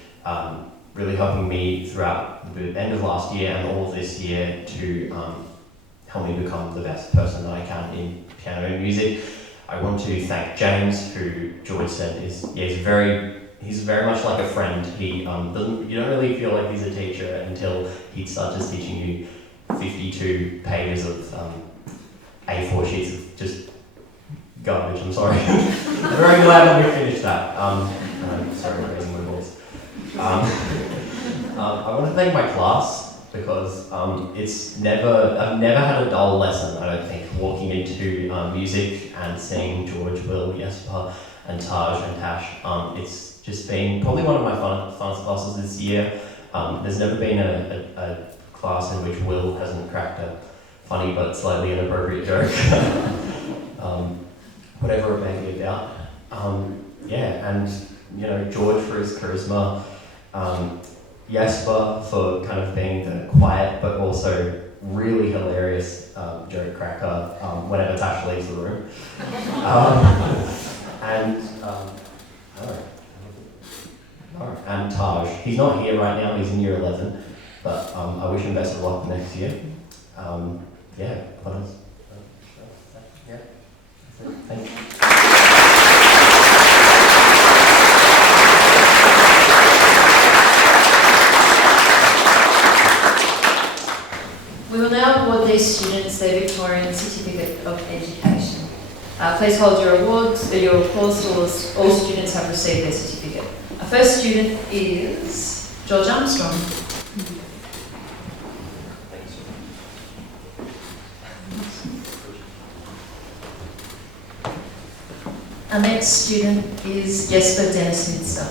really helping me throughout the end of last year and all of this year to help me become the best person that I can in piano and music. I want to thank James, who George said he's very much like a friend. You don't really feel like he's a teacher until he starts just teaching you 52 pages of A4 sheets of just garbage. I'm sorry. I'm very glad that we finished that. I'm sorry for raising my voice. I want to thank my class because I've never had a dull lesson, I don't think, walking into music and seeing George, Will, Jesper and Taj and Tash. It's just been probably one of my funnest classes this year. There's never been a class in which Will hasn't cracked a funny but slightly inappropriate joke. Whatever it may be about. And George for his charisma, Jesper for kind of being the quiet but also really hilarious joke cracker whenever Tash leaves the room. And Taj. He's not here right now, he's in year 11. But I wish him best of luck next year. Yeah, what else? Yeah, that's it. Thank you. We will now award these students their Victorian Certificate of Education. Please hold your awards, your applause till all students have received their certificate. Our first student is George Armstrong. Our next student is Jesper Dennis Minster.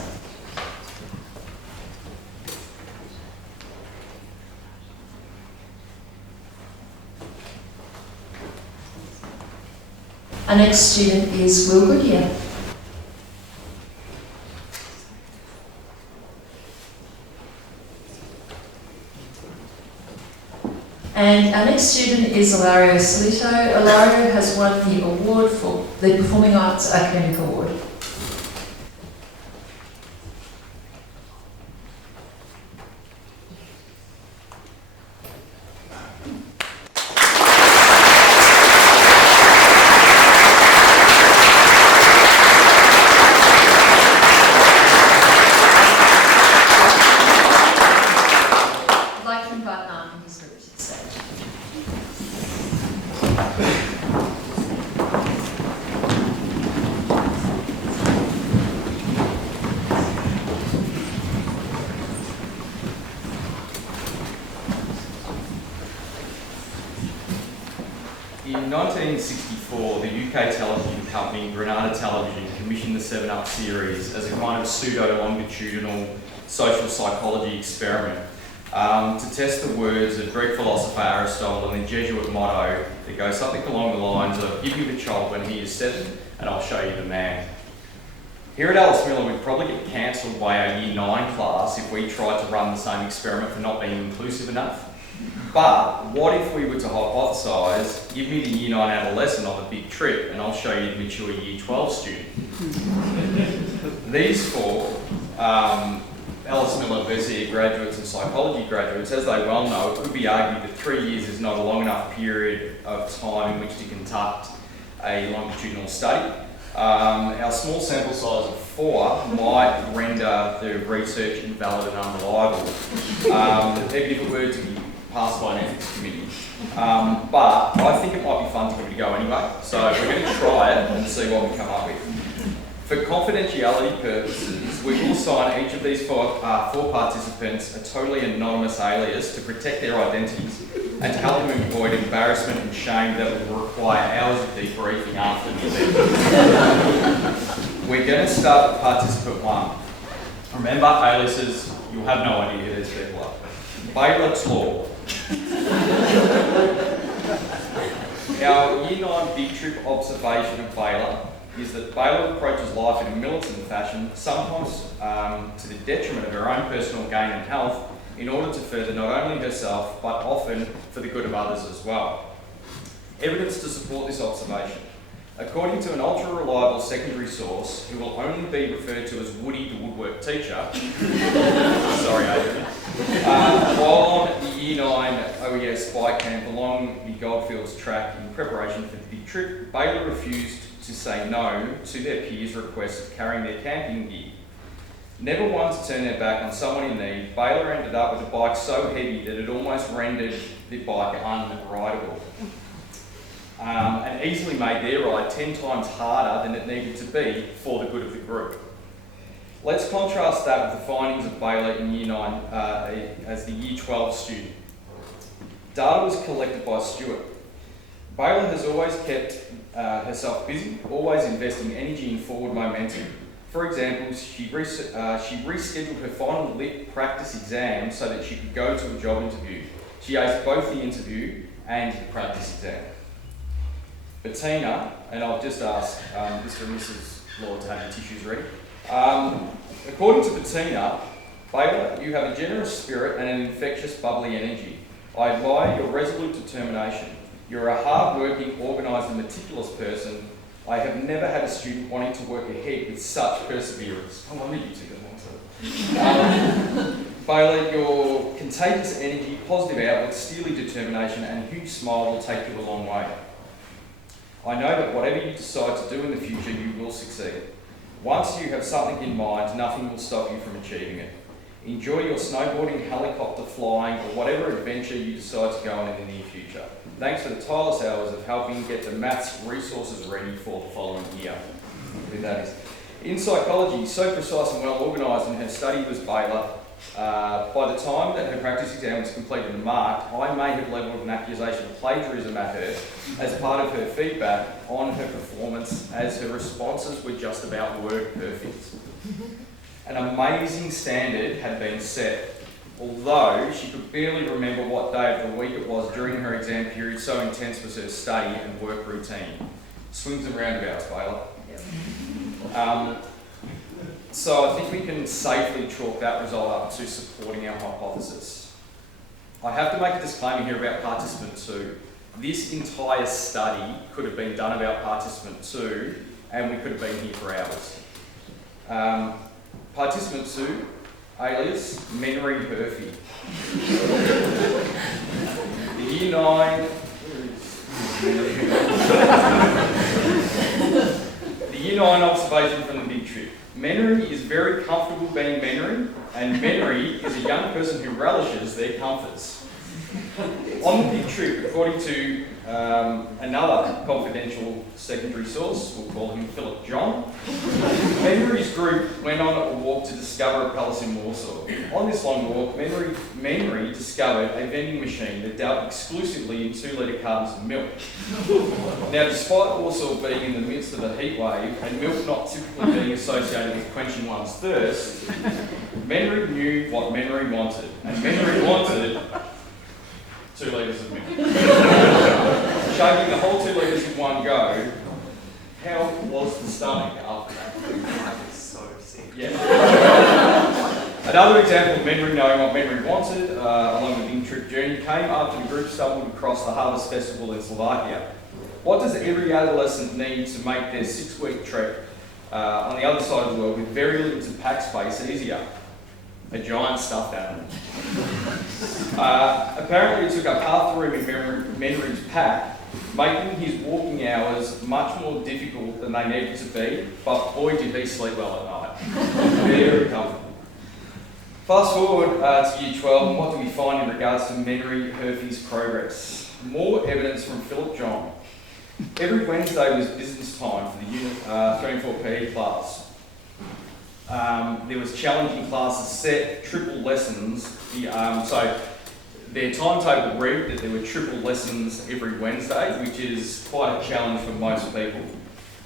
Our next student is Will Goodyear. And our next student is Ilario Solito. Ilario has won the award for the Performing Arts Academic Award. I'd like to invite Mark and his group to the stage. In 1964, the UK television company Granada Television commissioned the 7 Up series as a kind of pseudo-longitudinal social psychology experiment to test the words of Greek philosopher Aristotle and the Jesuit motto that goes something along the lines of, "Give me the child when he is 7 and I'll show you the man." Here at Alice Miller, we'd probably get cancelled by our Year 9 class if we tried to run the same experiment for not being inclusive enough. But what if we were to hypothesise, give me the Year 9 adolescent on a big trip and I'll show you the mature Year 12 student. These four, Alice Miller University graduates and psychology graduates, as they well know, it could be argued that 3 years is not a long enough period of time in which to conduct a longitudinal study. Our small sample size of 4 might render the research invalid and unreliable, even if it were to be passed by an ethics committee. But I think it might be fun to give it a go anyway, so we're going to try it and see what we come up with. For confidentiality purposes, we will assign each of these four participants a totally anonymous alias to protect their identities and to help them avoid embarrassment and shame that will require hours of debriefing after the event. We're going to start with participant 1. Remember, aliases, you'll have no idea who these people are. Baylor Tlaw. Our Year 9 big trip observation of Baylor is that Baylor approaches life in a militant fashion, sometimes to the detriment of her own personal gain and health, in order to further not only herself, but often for the good of others as well. Evidence to support this observation. According to an ultra-reliable secondary source, who will only be referred to as Woody the woodwork teacher, sorry Adrian, while on the Year 9 OES bike camp along the Goldfields track in preparation for the big trip, Baylor refused to say no to their peers' request of carrying their camping gear. Never one to turn their back on someone in need, Baylor ended up with a bike so heavy that it almost rendered the bike unrideable. And easily made their ride 10 times harder than it needed to be for the good of the group. Let's contrast that with the findings of Baylor in Year 9 as the Year 12 student. Data was collected by Stewart. Baylor has always kept herself busy, always investing energy in forward momentum. For example, she rescheduled her final lit practice exam so that she could go to a job interview. She aced both the interview and the practice exam. Bettina, and I'll just ask Mr. and Mrs. Lord to have your tissues ready. According to Bettina, Baylor, you have a generous spirit and an infectious, bubbly energy. I admire your resolute determination. You're a hard-working, organised and meticulous person. I have never had a student wanting to work ahead with such perseverance. I wonder you two don't want to. Baylor, your contagious energy, positive outlook, steely determination and huge smile will take you a long way. I know that whatever you decide to do in the future, you will succeed. Once you have something in mind, nothing will stop you from achieving it. Enjoy your snowboarding, helicopter flying, or whatever adventure you decide to go on in the near future. Thanks for the tireless hours of helping get the maths resources ready for the following year. Who that is. In psychology, so precise and well organised in her study was Baylor. By the time that her practice exam was completed and marked, I may have levelled an accusation of plagiarism at her as part of her feedback on her performance, as her responses were just about word perfect. An amazing standard had been set, although she could barely remember what day of the week it was during her exam period, so intense was her study and work routine. Swings and roundabouts, Baylor. So I think we can safely chalk that result up to supporting our hypothesis. I have to make a disclaimer here about participant 2. This entire study could have been done about participant 2 and we could have been here for hours. Participant 2, alias Menry Herfy. The Year 9... The Year 9 observation from the big trip. Menry is very comfortable being Menry, and Menry is a young person who relishes their comforts. On the big trip, according to another confidential secondary source, we'll call him Philip John, Menry's group went on a walk to discover a palace in Warsaw. On this long walk, Menry discovered a vending machine that dealt exclusively in 2-litre cartons of milk. Now, despite Warsaw being in the midst of a heat wave and milk not typically being associated with quenching one's thirst, Menry knew what Menry wanted, and Menry wanted 2 litres of milk. Chugging the whole 2 litres in one go, how was the stomach after that? I was so sick. Yeah. Another example of Menry knowing what Menry wanted along the in-trip journey came after the group stumbled across the Harvest Festival in Slovakia. What does every adolescent need to make their 6-week trek on the other side of the world with very limited pack space easier? A giant stuffed animal. Apparently it took up half the room in Menry's pack, making his walking hours much more difficult than they needed to be, but boy did he sleep well at night. Very comfortable. Fast forward to Year 12, and what do we find in regards to Menry Herfy's progress? More evidence from Philip John. Every Wednesday was business time for the Unit 3 and 4 PE class. There was challenging classes set, triple lessons. So their timetable read that there were triple lessons every Wednesday, which is quite a challenge for most people.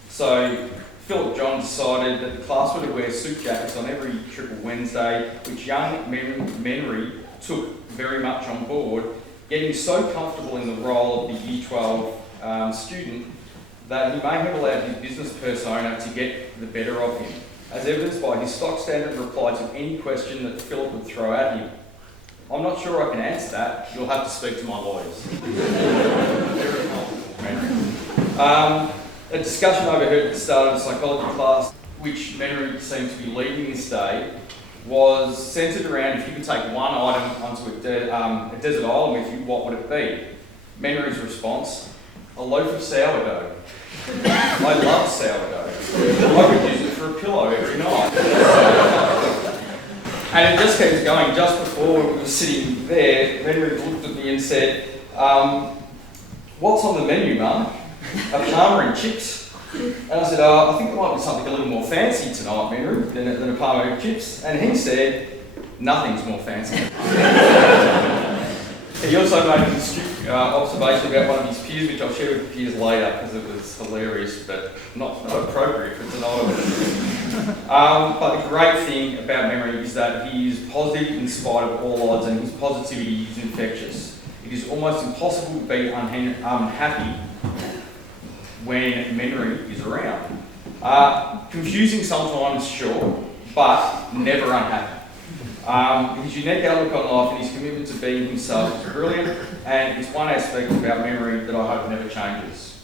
So Philip John decided that the class were to wear suit jackets on every triple Wednesday, which young Menry took very much on board, getting so comfortable in the role of the Year 12 student that he may have allowed his business persona to get the better of him, as evidenced by his stock standard reply to any question that Philip would throw at him. I'm not sure I can answer that. You'll have to speak to my lawyers. Very comfortable. A discussion overheard at the start of the psychology class, which Menry seemed to be leading this day, was centred around if you could take one item onto a desert island with you, what would it be? Menry's response, a loaf of sourdough. I love sourdough. I could use it for a pillow every night. And it just keeps going. Just before we were sitting there, Menry looked at me and said, what's on the menu, Mum? A parma and chips. And I said, I think there might be something a little more fancy tonight, Menry, than a parma and chips. And he said, nothing's more fancy. He also made an astute observation about one of his peers, which I'll share with the peers later because it was hilarious, but not appropriate for tonight. But the great thing about Menry is that he is positive in spite of all odds, and his positivity is infectious. It is almost impossible to be unhappy when Menry is around. Confusing sometimes, sure, but never unhappy. His unique outlook on life and his commitment to being himself is brilliant, and it's one aspect about Menry that I hope never changes.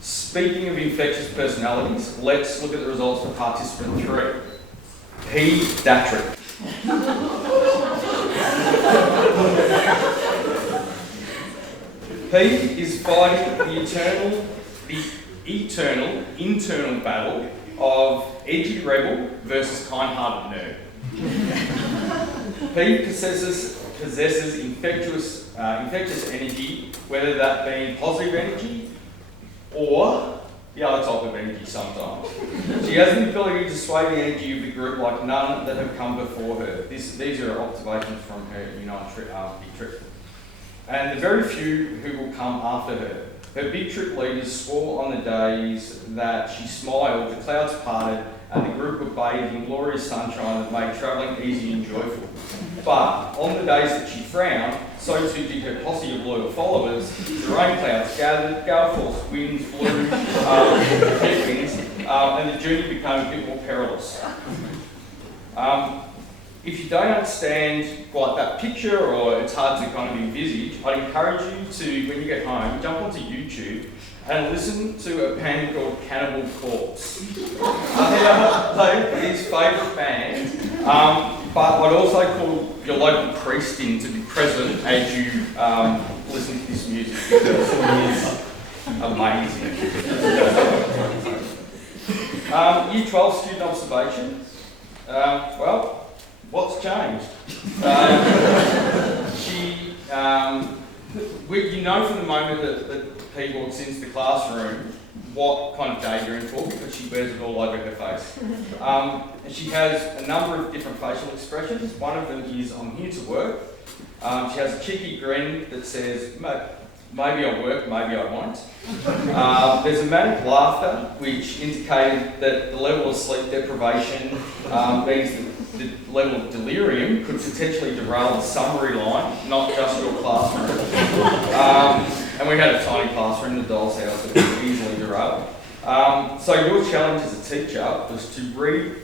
Speaking of infectious personalities, let's look at the results for participant 3. P. Datrick. He is fighting the eternal internal battle of edgy rebel versus kind-hearted nerd. He possesses infectious energy, whether that be positive energy or the other type of energy sometimes. She has the ability to sway the energy of the group like none that have come before her. These are observations from her Unite big trip. And the very few who will come after her. Her big trip leaders swore on the days that she smiled, the clouds parted, and the group were bathed in glorious sunshine that made travelling easy and joyful. But on the days that she frowned, so too did her posse of loyal followers. The rain clouds gathered, gale force winds blew, headwinds, and the journey became a bit more perilous. If you don't understand quite that picture, or it's hard to kind of envisage, I'd encourage you to, when you get home, jump onto YouTube and listen to a band called Cannibal Corpse. They are his favourite band, but I'd also call your local priest in to be present as you listen to this music, because it is amazing. Year 12 student observation. Well, what's changed? You know from the moment that P walks into the classroom what kind of day you're in for, because she wears it all over her face. And she has a number of different facial expressions. One of them is, I'm here to work. She has a cheeky grin that says, maybe I'll work, maybe I won't. There's a manic laughter, which indicated that the level of sleep deprivation means that the level of delirium could potentially derail the summary line, not just your classroom. And we had a tiny classroom, the doll's house, that could easily derail. So your challenge as a teacher was to read,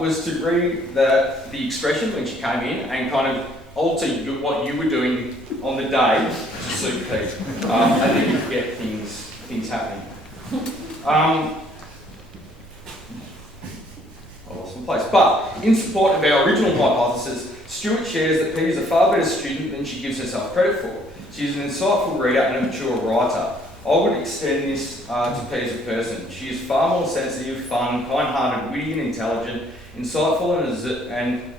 was to read the expression when she came in and kind of alter what you were doing on the day to suit Pete, and then you get things happening. I lost my place. But in support of our original hypothesis, Stuart shares that Pete is a far better student than she gives herself credit for. She is an insightful reader and a mature writer. I would extend this to Pete as a person. She is far more sensitive, fun, kind-hearted, witty and intelligent, insightful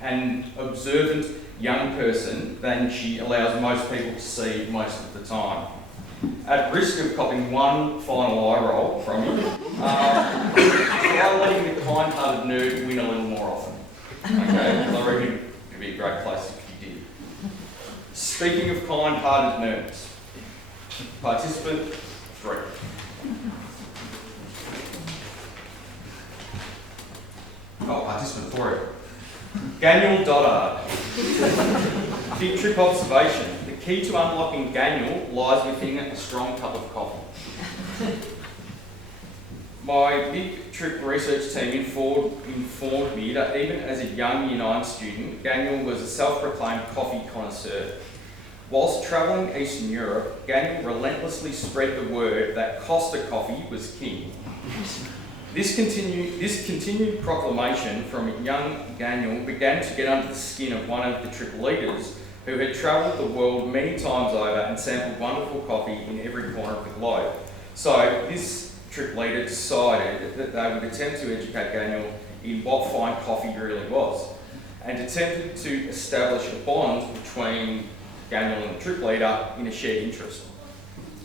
and observant young person than she allows most people to see most of the time. At risk of copying one final eye roll from you, try letting the kind-hearted nerd win a little more often. Okay, I reckon it'd be a great place if you did. Speaking of kind-hearted nerds, participant 3. Participant 3. Daniel Doddard. Big trip observation. The key to unlocking Daniel lies within a strong cup of coffee. My big trip research team informed me that even as a young Year 9 student, Daniel was a self-proclaimed coffee connoisseur. Whilst travelling Eastern Europe, Daniel relentlessly spread the word that Costa coffee was king. This continued proclamation from young Daniel began to get under the skin of one of the trip leaders who had travelled the world many times over and sampled wonderful coffee in every corner of the globe. So this trip leader decided that they would attempt to educate Daniel in what fine coffee really was, and attempted to establish a bond between Daniel and the trip leader in a shared interest.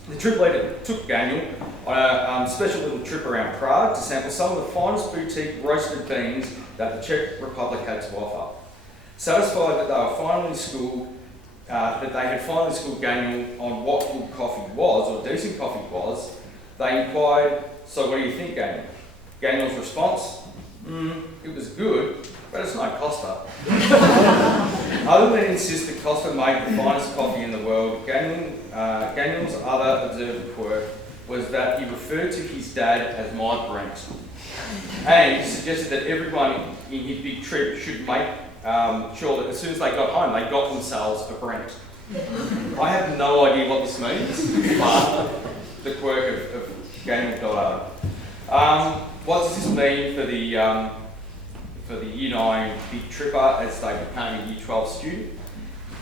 The trip leader took Daniel on a special little trip around Prague to sample some of the finest boutique roasted beans that the Czech Republic had to offer. Satisfied that they had finally schooled Daniel on what good coffee was, or decent coffee was, they inquired, "So what do you think, Daniel?" Daniel's response, "It was good, but it's no Costa." Other than insist that Costa made the finest coffee in the world, Daniel's other observant quirk was that he referred to his dad as my Brent. And he suggested that everyone in his big trip should make sure that as soon as they got home, they got themselves a Brent. I have no idea what this means, but the quirk of Daniel Doddard. What does this mean for the for the Year 9 Big Tripper as they became a Year 12 student.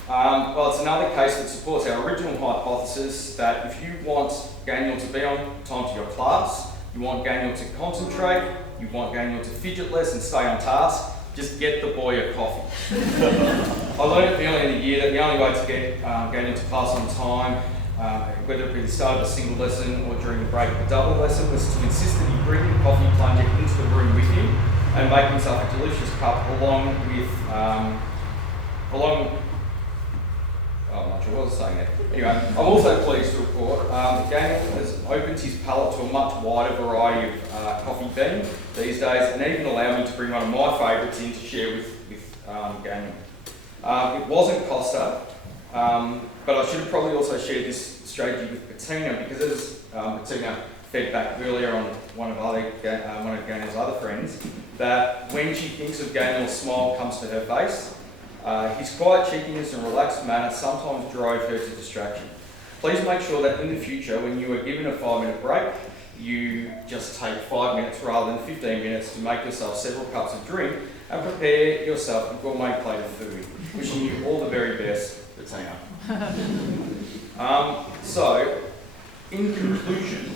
Well, it's another case that supports our original hypothesis that if you want Daniel to be on time to your class, you want Daniel to concentrate, you want Daniel to fidget less and stay on task, just get the boy a coffee. I learned early in the year that the only way to get Daniel to class on time, whether it be the start of a single lesson or during the break of a double lesson, was to insist that he bring the coffee plunger into the room with him and make himself a delicious cup along with, I'm not sure what I was saying there. Anyway, I'm also pleased to report that Daniel has opened his palate to a much wider variety of coffee bean these days, and even allowed me to bring one of my favourites in to share with Daniel. It wasn't Costa, but I should have probably also shared this strategy with Bettina, because as Bettina fed back earlier on one of Daniel's other friends, that when she thinks of Daniel, a smile comes to her face. His quiet cheekiness and relaxed manner sometimes drove her to distraction. Please make sure that in the future, when you are given a 5-minute break, you just take 5 minutes rather than 15 minutes to make yourself several cups of drink and prepare yourself a gourmet plate of food. Wishing you all the very best, Bettina. So, in conclusion,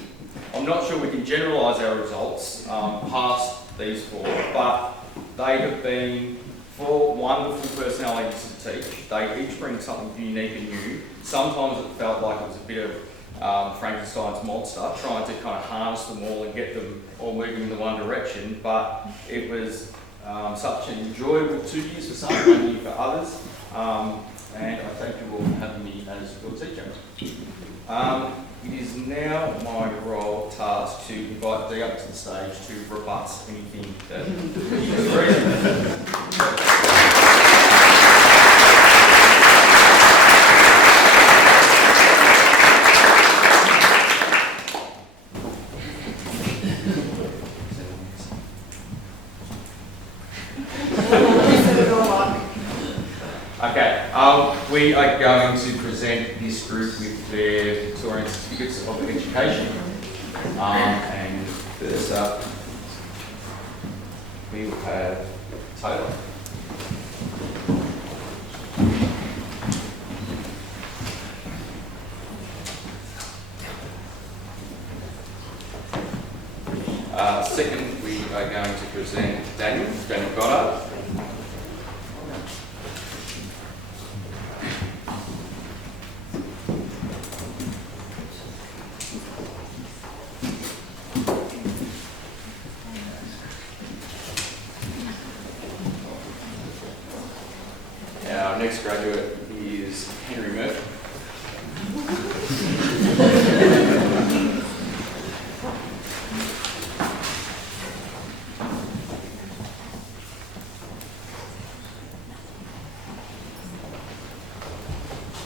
I'm not sure we can generalise our results past these 4, but they have been 4 wonderful personalities to teach. They each bring something unique and new. Sometimes it felt like it was a bit of Frankenstein's monster, trying to kind of harness them all and get them all moving in the one direction, but it was such an enjoyable 2 years for some, 1 year for others, and I thank you all for having me as your teacher. It is now my task to invite Dee up to the stage to rebut anything that is reasonable. Okay, we are going to present this group with their Victorian Certificates of Education. And first up, we will have Taylor. Second, we are going to present Daniel Goddard. Our next graduate is Henry Murphy.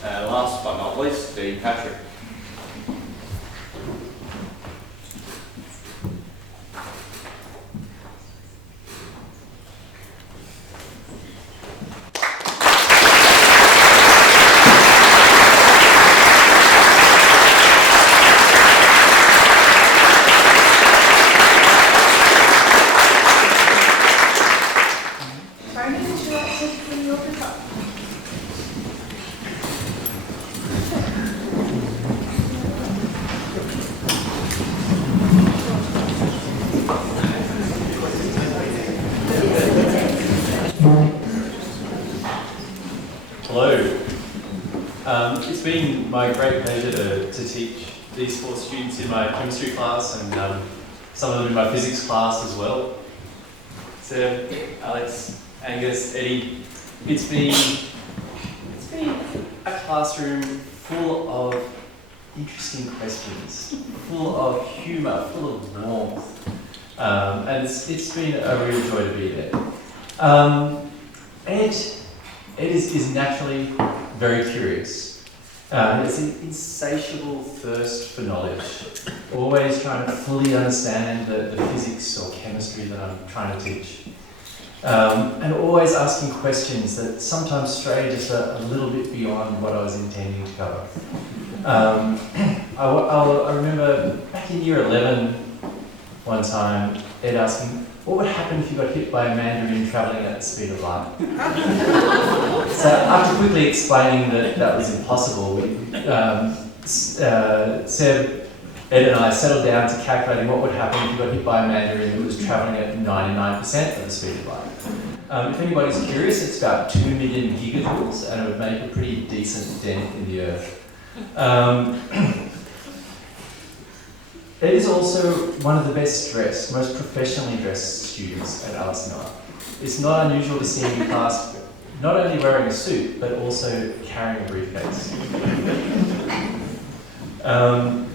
And last but not least, Dee Patrick. Hello. It's been my great pleasure to teach these 4 students in my chemistry class and some of them in my physics class as well. So, Alex, Angus, Eddie, it's been a classroom full of interesting questions, full of humour, full of warmth, and it's been a real joy to be there. Ed is naturally very curious. It's an insatiable thirst for knowledge, always trying to fully understand the physics or chemistry that I'm trying to teach. And always asking questions that sometimes stray just a little bit beyond what I was intending to cover. I remember back in year 11, one time, Ed asked me, what would happen if you got hit by a mandarin travelling at the speed of light? So after quickly explaining that that was impossible, Seb, Ed and I settled down to calculating what would happen if you got hit by a mandarin that was travelling at 99% of the speed of light. If anybody's curious, it's about 2 million gigajoules, and it would make a pretty decent dent in the Earth. Ed is also one of the best dressed, most professionally dressed students at Alice Miller. It's not unusual to see him in class not only wearing a suit, but also carrying a briefcase. And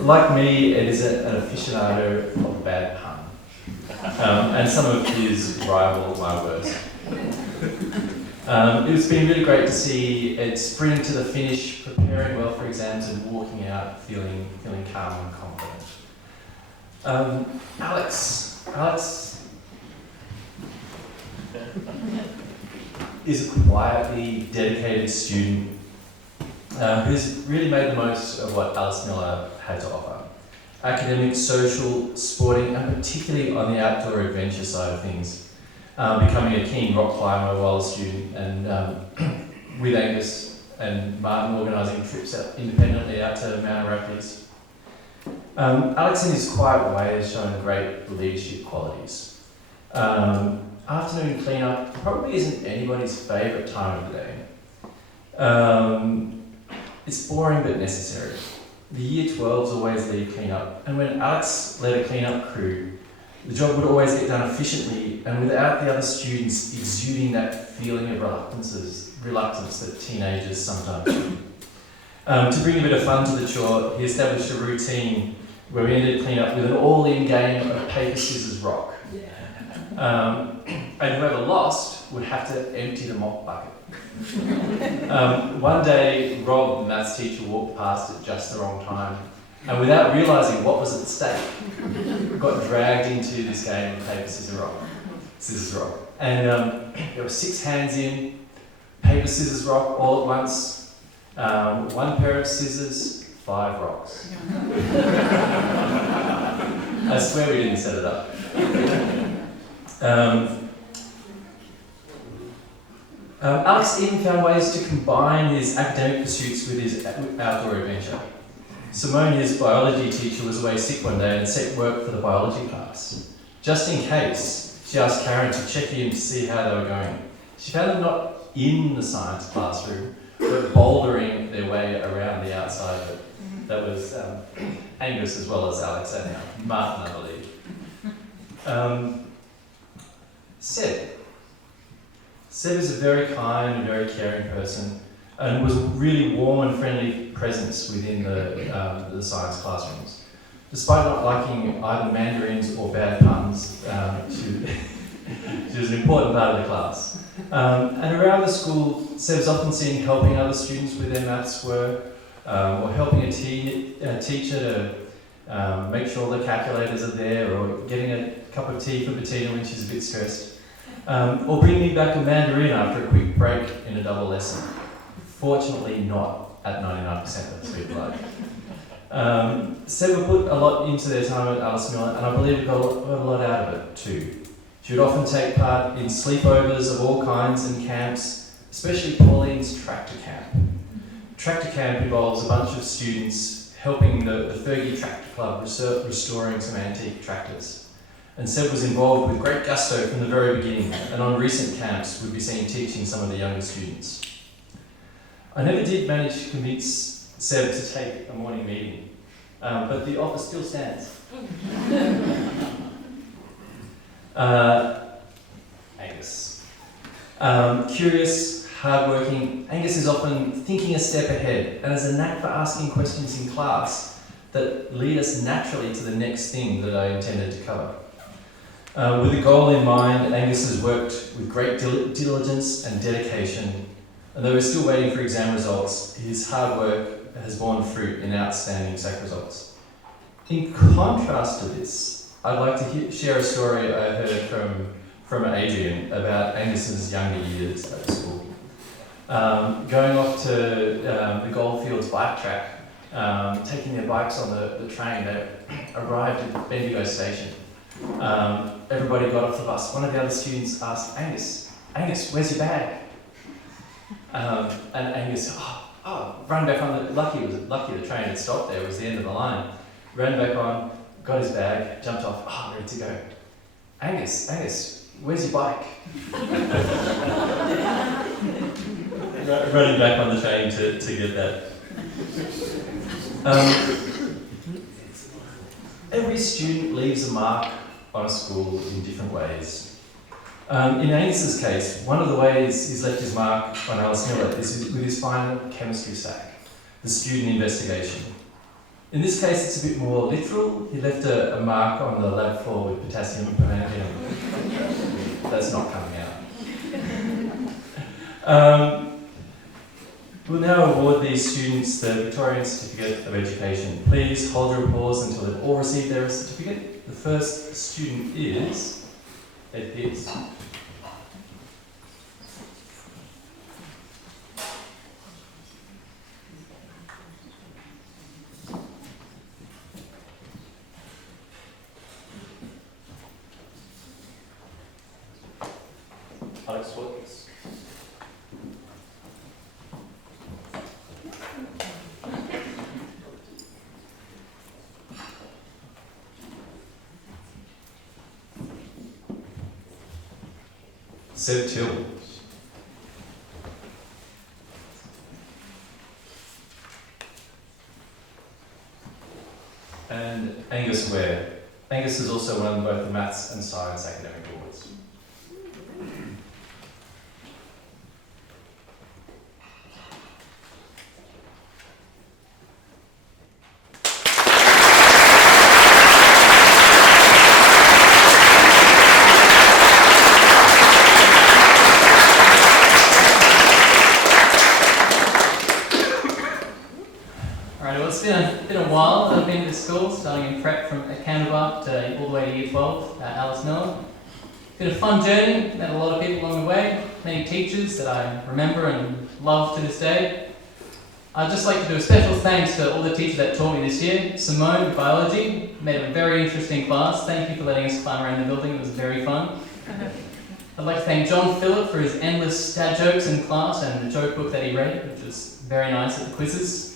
like me, Ed is an aficionado of a bad pun. And some of his rival my worst. It's been really great to see Ed sprinting to the finish, preparing well for exams and walking out feeling calm and confident. Alex is a quietly dedicated student who's really made the most of what Alice Miller had to offer. Academic, social, sporting, and particularly on the outdoor adventure side of things. Becoming a keen rock climber while a student, and with Angus and Martin organising trips independently out to Mount Arapiles. Alex in his quiet way has shown great leadership qualities. Afternoon cleanup probably isn't anybody's favourite time of the day. It's boring but necessary. The Year 12s always lead cleanup, and when Alex led a cleanup crew, the job would always get done efficiently and without the other students exuding that feeling of reluctance that teenagers sometimes do. To bring a bit of fun to the chore, he established a routine where we ended cleanup with an all-in game of paper, scissors, rock. And whoever lost would have to empty the mop bucket. One day, Rob, the maths teacher, walked past at just the wrong time, and without realising what was at stake, got dragged into this game of paper, scissors, rock. And there were 6 hands in, paper, scissors, rock, all at once. 1 pair of scissors, 5 rocks. I swear we didn't set it up. Alex even found ways to combine his academic pursuits with his outdoor adventure. Simone, his biology teacher, was away sick one day and set work for the biology class. Just in case, she asked Karen to check in to see how they were going. She found them not in the science classroom, but bouldering their way around the outside of it. That was Angus as well as Alex and Martin, I believe. Seb is a very kind and very caring person, and was a really warm and friendly presence within the science classrooms. Despite not liking either mandarins or bad puns, she was an important part of the class. And around the school, Seb's often seen helping other students with their maths work, or helping a teacher to make sure the calculators are there, or getting a cup of tea for Bettina when she's a bit stressed. Or bringing me back a mandarin after a quick break in a double lesson. Fortunately not at 99% of the speed of light. Seb would put a lot into their time at Alice Miller, and I believe we got a lot out of it too. She would often take part in sleepovers of all kinds and camps, especially Pauline's tractor camp. Tractor camp involves a bunch of students helping the Fergie Tractor Club restoring some antique tractors. And Seb was involved with great gusto from the very beginning, and on recent camps would be seen teaching some of the younger students. I never did manage to convince Seb to take a morning meeting, but the offer still stands. Angus. Curious, hardworking, Angus is often thinking a step ahead and has a knack for asking questions in class that lead us naturally to the next thing that I intended to cover. With a goal in mind, Angus has worked with great diligence and dedication, and though we're still waiting for exam results, his hard work has borne fruit in outstanding SAC results. In contrast to this, I'd like to share a story I heard from Adrian about Angus's younger years at school. Going off to the Goldfields bike track, taking their bikes on the train, they arrived at Bendigo Station. Everybody got off the bus. One of the other students asked Angus, where's your bag? And Angus, ran back on. Lucky the train had stopped there. It was the end of the line. Ran back on, got his bag, jumped off. Ready to go. Angus, where's your bike? Running back on the train to get that. Every student leaves a mark on a school in different ways. In Angus's case, one of the ways he's left his mark on Alice Miller is with his final chemistry sack, the student investigation. In this case, it's a bit more literal. He left a mark on the lab floor with potassium permanganate. That's not coming out. We'll now award these students the Victorian Certificate of Education. Please hold your applause until they've all received their certificate. The first student is Ed Pierce. Alex Wilkes. Seb Till. And Angus Ware. Angus is also won both the Maths and Science academic awards. Been a while that I've been to school, starting in prep at Canberra to all the way to Year 12 at Alice Miller. It's been a fun journey, met a lot of people along the way, many teachers that I remember and love to this day. I'd just like to do a special thanks to all the teachers that taught me this year. Simone, biology, made a very interesting class. Thank you for letting us climb around the building, it was very fun. I'd like to thank John Phillip for his endless stat jokes in class and the joke book that he read, which was very nice at the quizzes.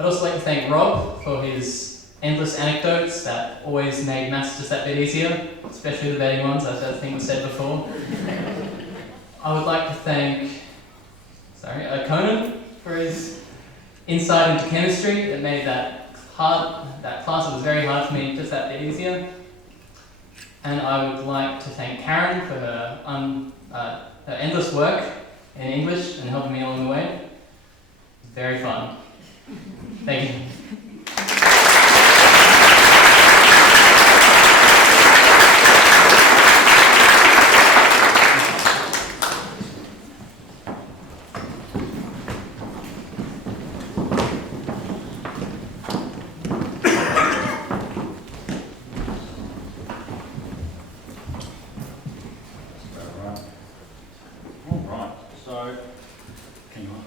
I'd also like to thank Rob for his endless anecdotes that always made maths just that bit easier, especially the betting ones, as I think was said before. I would like to thank Conan for his insight into chemistry that made that class that was very hard for me just that bit easier. And I would like to thank Karen for her endless work in English and helping me along the way. It was very fun. Thank you. Alright, so, hang on.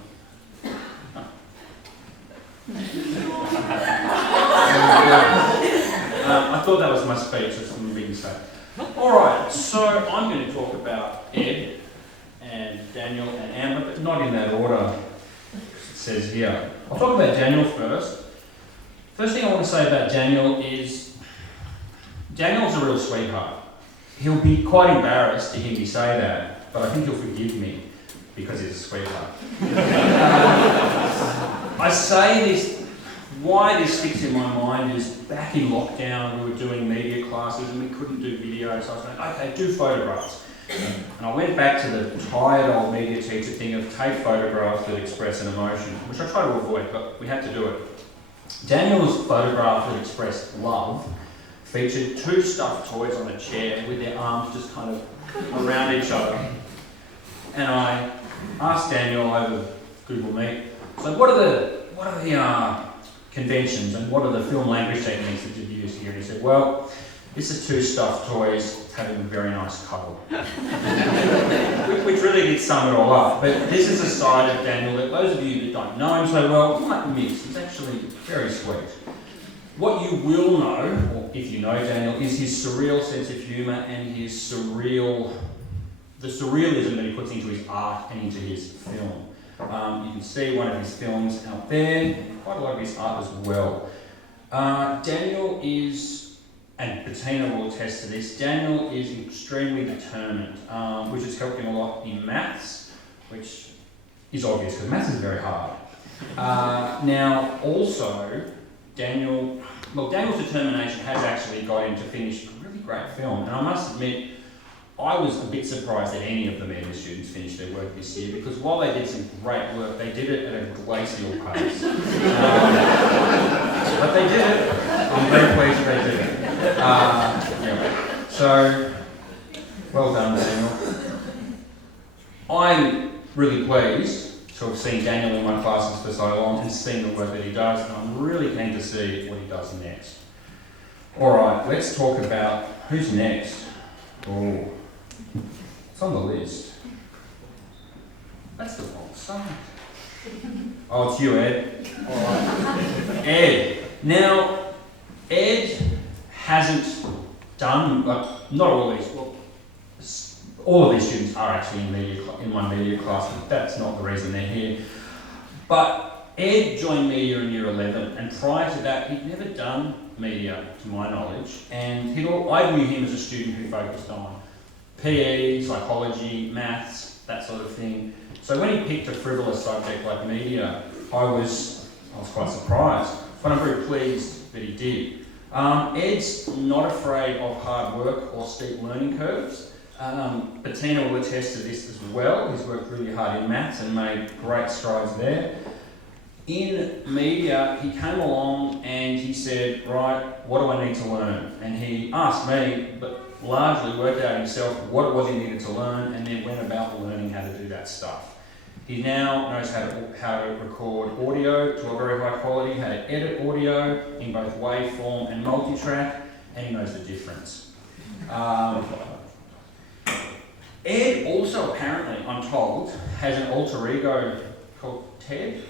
I thought that was my speech, that's something big to say. Alright, so I'm going to talk about Ed and Daniel and Amber, but not in that order it says here. I'll talk about Daniel first. First thing I want to say about Daniel is Daniel's a real sweetheart. He'll be quite embarrassed to hear me say that, but I think he'll forgive me because he's a sweetheart. I say this, why this sticks in my mind is back in lockdown we were doing media classes and we couldn't do videos. So I was like, okay, do photographs. And I went back to the tired old media teacher thing of take photographs that express an emotion, which I try to avoid, but we had to do it. Daniel's photograph that expressed love featured two stuffed toys on a chair with their arms just kind of around each other. And I asked Daniel over Google Meet, so what are the conventions and what are the film language techniques that you've used here? And he said, well, this is two stuffed toys having a very nice cuddle. Which really did sum it all up. But this is a side of Daniel that those of you that don't know him so well might miss. He's actually very sweet. What you will know, or if you know Daniel, is his surreal sense of humour and the surrealism that he puts into his art and into his film. You can see one of his films out there, quite a lot of his art as well. Daniel is, and Bettina will attest to this, Daniel is extremely determined, which has helped him a lot in maths, which is obvious because maths is very hard. Now, also, Daniel's determination has actually got him to finish a really great film, and I must admit, I was a bit surprised that any of the media students finished their work this year, because while they did some great work, they did it at a glacial pace. But they did it. I'm very pleased they did it. Yeah. So, well done, Daniel. I'm really pleased to have seen Daniel in my classes for so long and seen the work that he does, and I'm really keen to see what he does next. Alright, let's talk about who's next. Oh, it's on the list. That's the wrong side. Oh, it's you, Ed. Alright. Ed. Now, Ed hasn't done, not all of these, well, all of these students are actually in my media class, but that's not the reason they're here. But Ed joined media in year 11, and prior to that, he'd never done media, to my knowledge, and I knew him as a student who focused on PE, psychology, maths, that sort of thing. So when he picked a frivolous subject like media, I was quite surprised, but I'm very pleased that he did. Ed's not afraid of hard work or steep learning curves. Bettina will attest to this as well. He's worked really hard in maths and made great strides there. In media, he came along and he said, right, what do I need to learn? And he asked me, but largely worked out himself what it was he needed to learn, and then went about learning how to do that stuff. He now knows how to record audio to a very high quality, how to edit audio in both waveform and multitrack, and he knows the difference. Ed also apparently, I'm told, has an alter ego called Ted.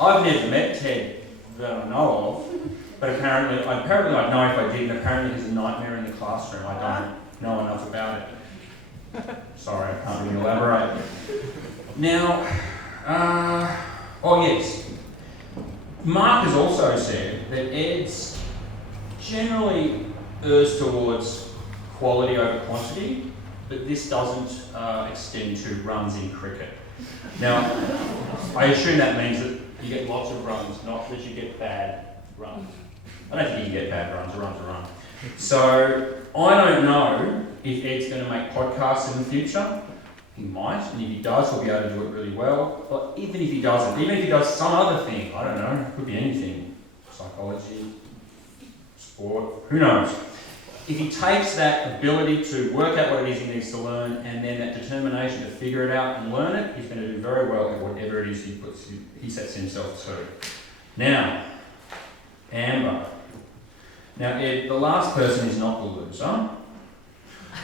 I've never met Ted that I know of, but apparently I'd know if I did, and apparently he's a nightmare in the classroom. I don't know enough about it. Sorry, I can't really elaborate. Now, oh yes, Mark has also said that Ed's generally errs towards quality over quantity, but this doesn't extend to runs in cricket. Now, I assume that means that you get lots of runs, not that you get bad runs. I don't think you can get bad runs, a run's a run. So, I don't know if Ed's going to make podcasts in the future. He might, and if he does, he'll be able to do it really well. But even if he doesn't, even if he does some other thing, I don't know, it could be anything. Psychology, sport, who knows? If he takes that ability to work out what it is he needs to learn, and then that determination to figure it out and learn it, he's going to do very well at whatever it is he sets himself to. Now, Amber. Now, Ed, the last person is not the loser.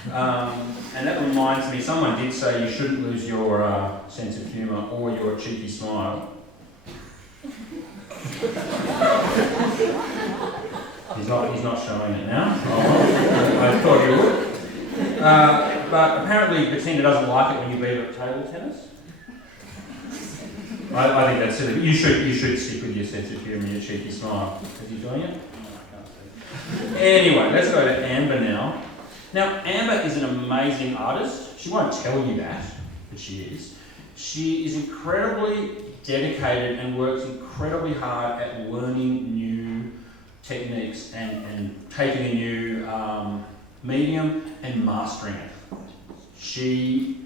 And that reminds me, someone did say you shouldn't lose your sense of humour or your cheeky smile. He's not showing it now. Oh, I thought he would. But apparently Bettina doesn't like it when you beat her at table tennis. I think that's silly. You should stick with your sense of humour and your cheeky smile. Is he doing it? No, I can't see. Anyway, let's go to Amber now. Now, Amber is an amazing artist. She won't tell you that, but she is. She is incredibly dedicated and works incredibly hard at learning new techniques and taking a new medium and mastering it. She's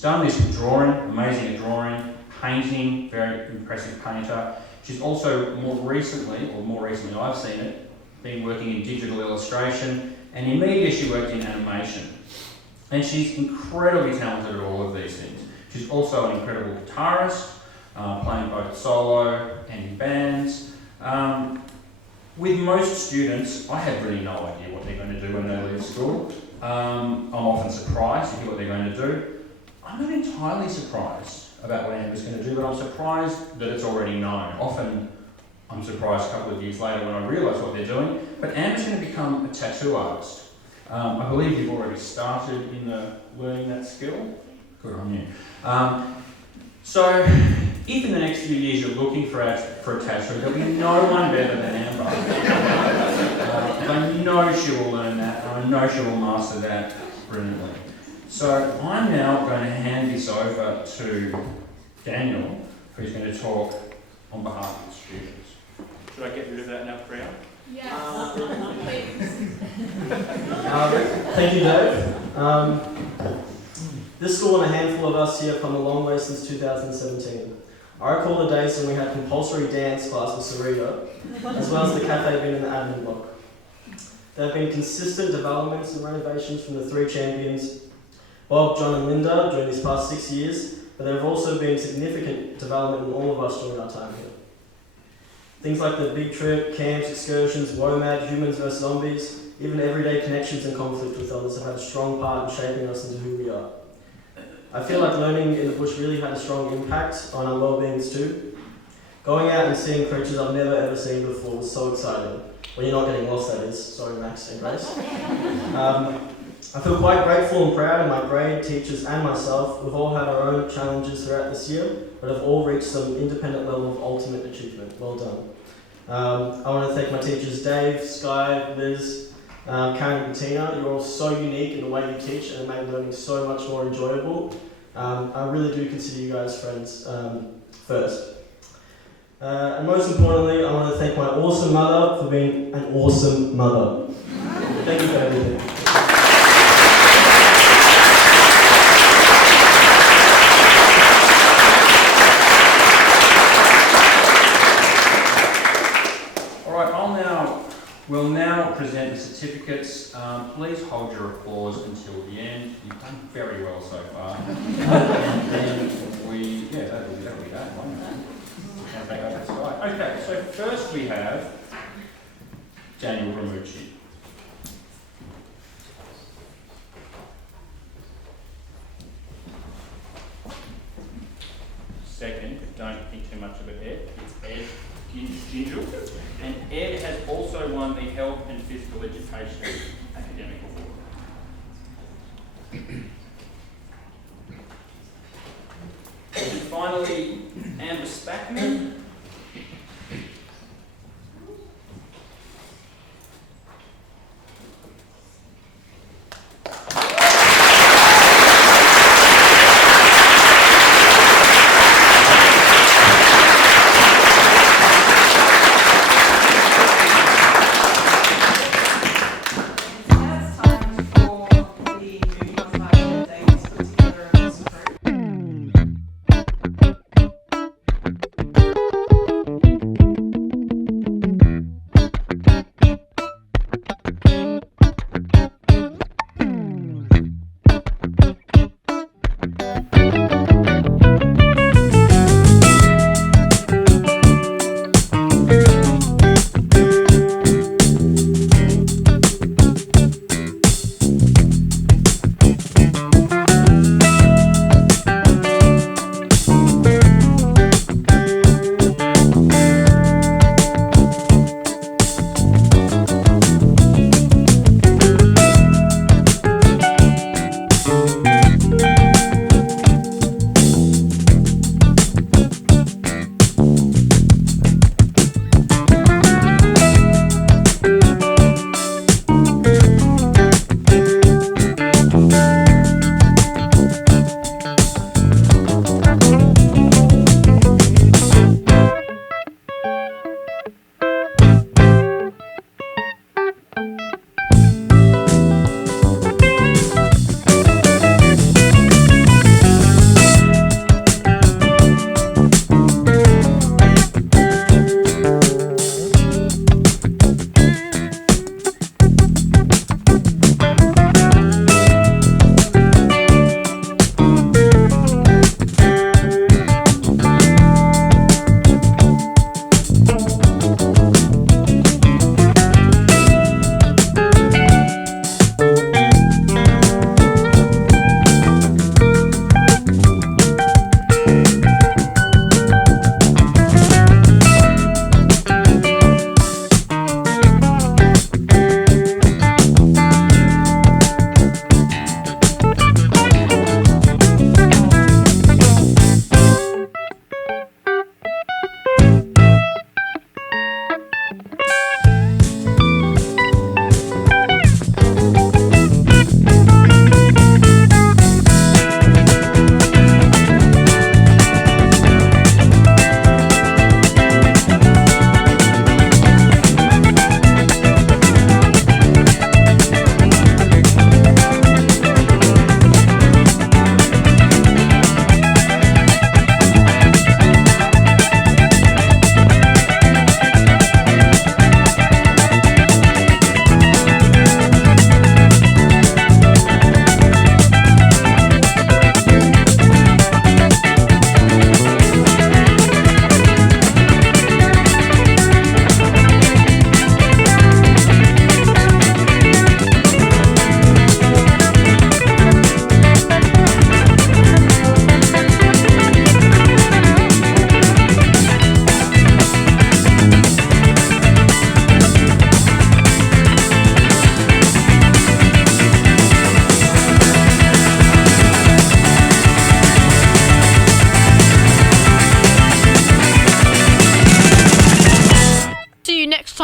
done this with drawing, amazing at drawing, painting, very impressive painter. She's also more recently I've seen it, been working in digital illustration, and in media she worked in animation. And she's incredibly talented at all of these things. She's also an incredible guitarist, playing both solo and in bands. With most students, I have really no idea what they're going to do when they leave school. I'm often surprised to hear what they're going to do. I'm not entirely surprised. about what Amber's going to do, but I'm surprised that it's already known. Often I'm surprised a couple of years later when I realise what they're doing, but Amber's going to become a tattoo artist. I believe you've already started in learning that skill. Good on you. So, if in the next few years you're looking for a tattoo, there'll be no one better than Amber. I know she will learn that, and I know she will master that brilliantly. So, I'm now going to hand this over to Daniel, who's going to talk on behalf of the students. Should I get rid of that now, Priya? Yes, please. Thank you, Dave. This school and a handful of us here have come a long way since 2017. I recall the days when we had compulsory dance class with Sarita, as well as the cafe bin and the admin block. There have been consistent developments and renovations from the three champions, Bob, John and Linda, during these past 6 years, but there have also been significant development in all of us during our time here. Things like the big trip, camps, excursions, WOMAD, humans versus zombies, even everyday connections and conflict with others have had a strong part in shaping us into who we are. I feel like learning in the bush really had a strong impact on our well-beings too. Going out and seeing creatures I've never ever seen before was so exciting. When you're not getting lost, that is. Sorry, Max and Grace. I feel quite grateful and proud of my grade, teachers and myself. We've all had our own challenges throughout this year, but have all reached some independent level of ultimate achievement. Well done. I want to thank my teachers Dave, Sky, Liz, Karen and Tina. You're all so unique in the way you teach and have made learning so much more enjoyable. I really do consider you guys friends first. And most importantly, I want to thank my awesome mother for being an awesome mother. Thank you for everything. We'll now present the certificates. Please hold your applause until the end. You've done very well so far. And then that'll be that, won't it? Okay, so first we have Daniel Ramucci. Second, don't think too much of it, Ed. It's Ed Gingell. And Ed has also won the Health and Physical Education Academic Award. And finally, Amber Spackman.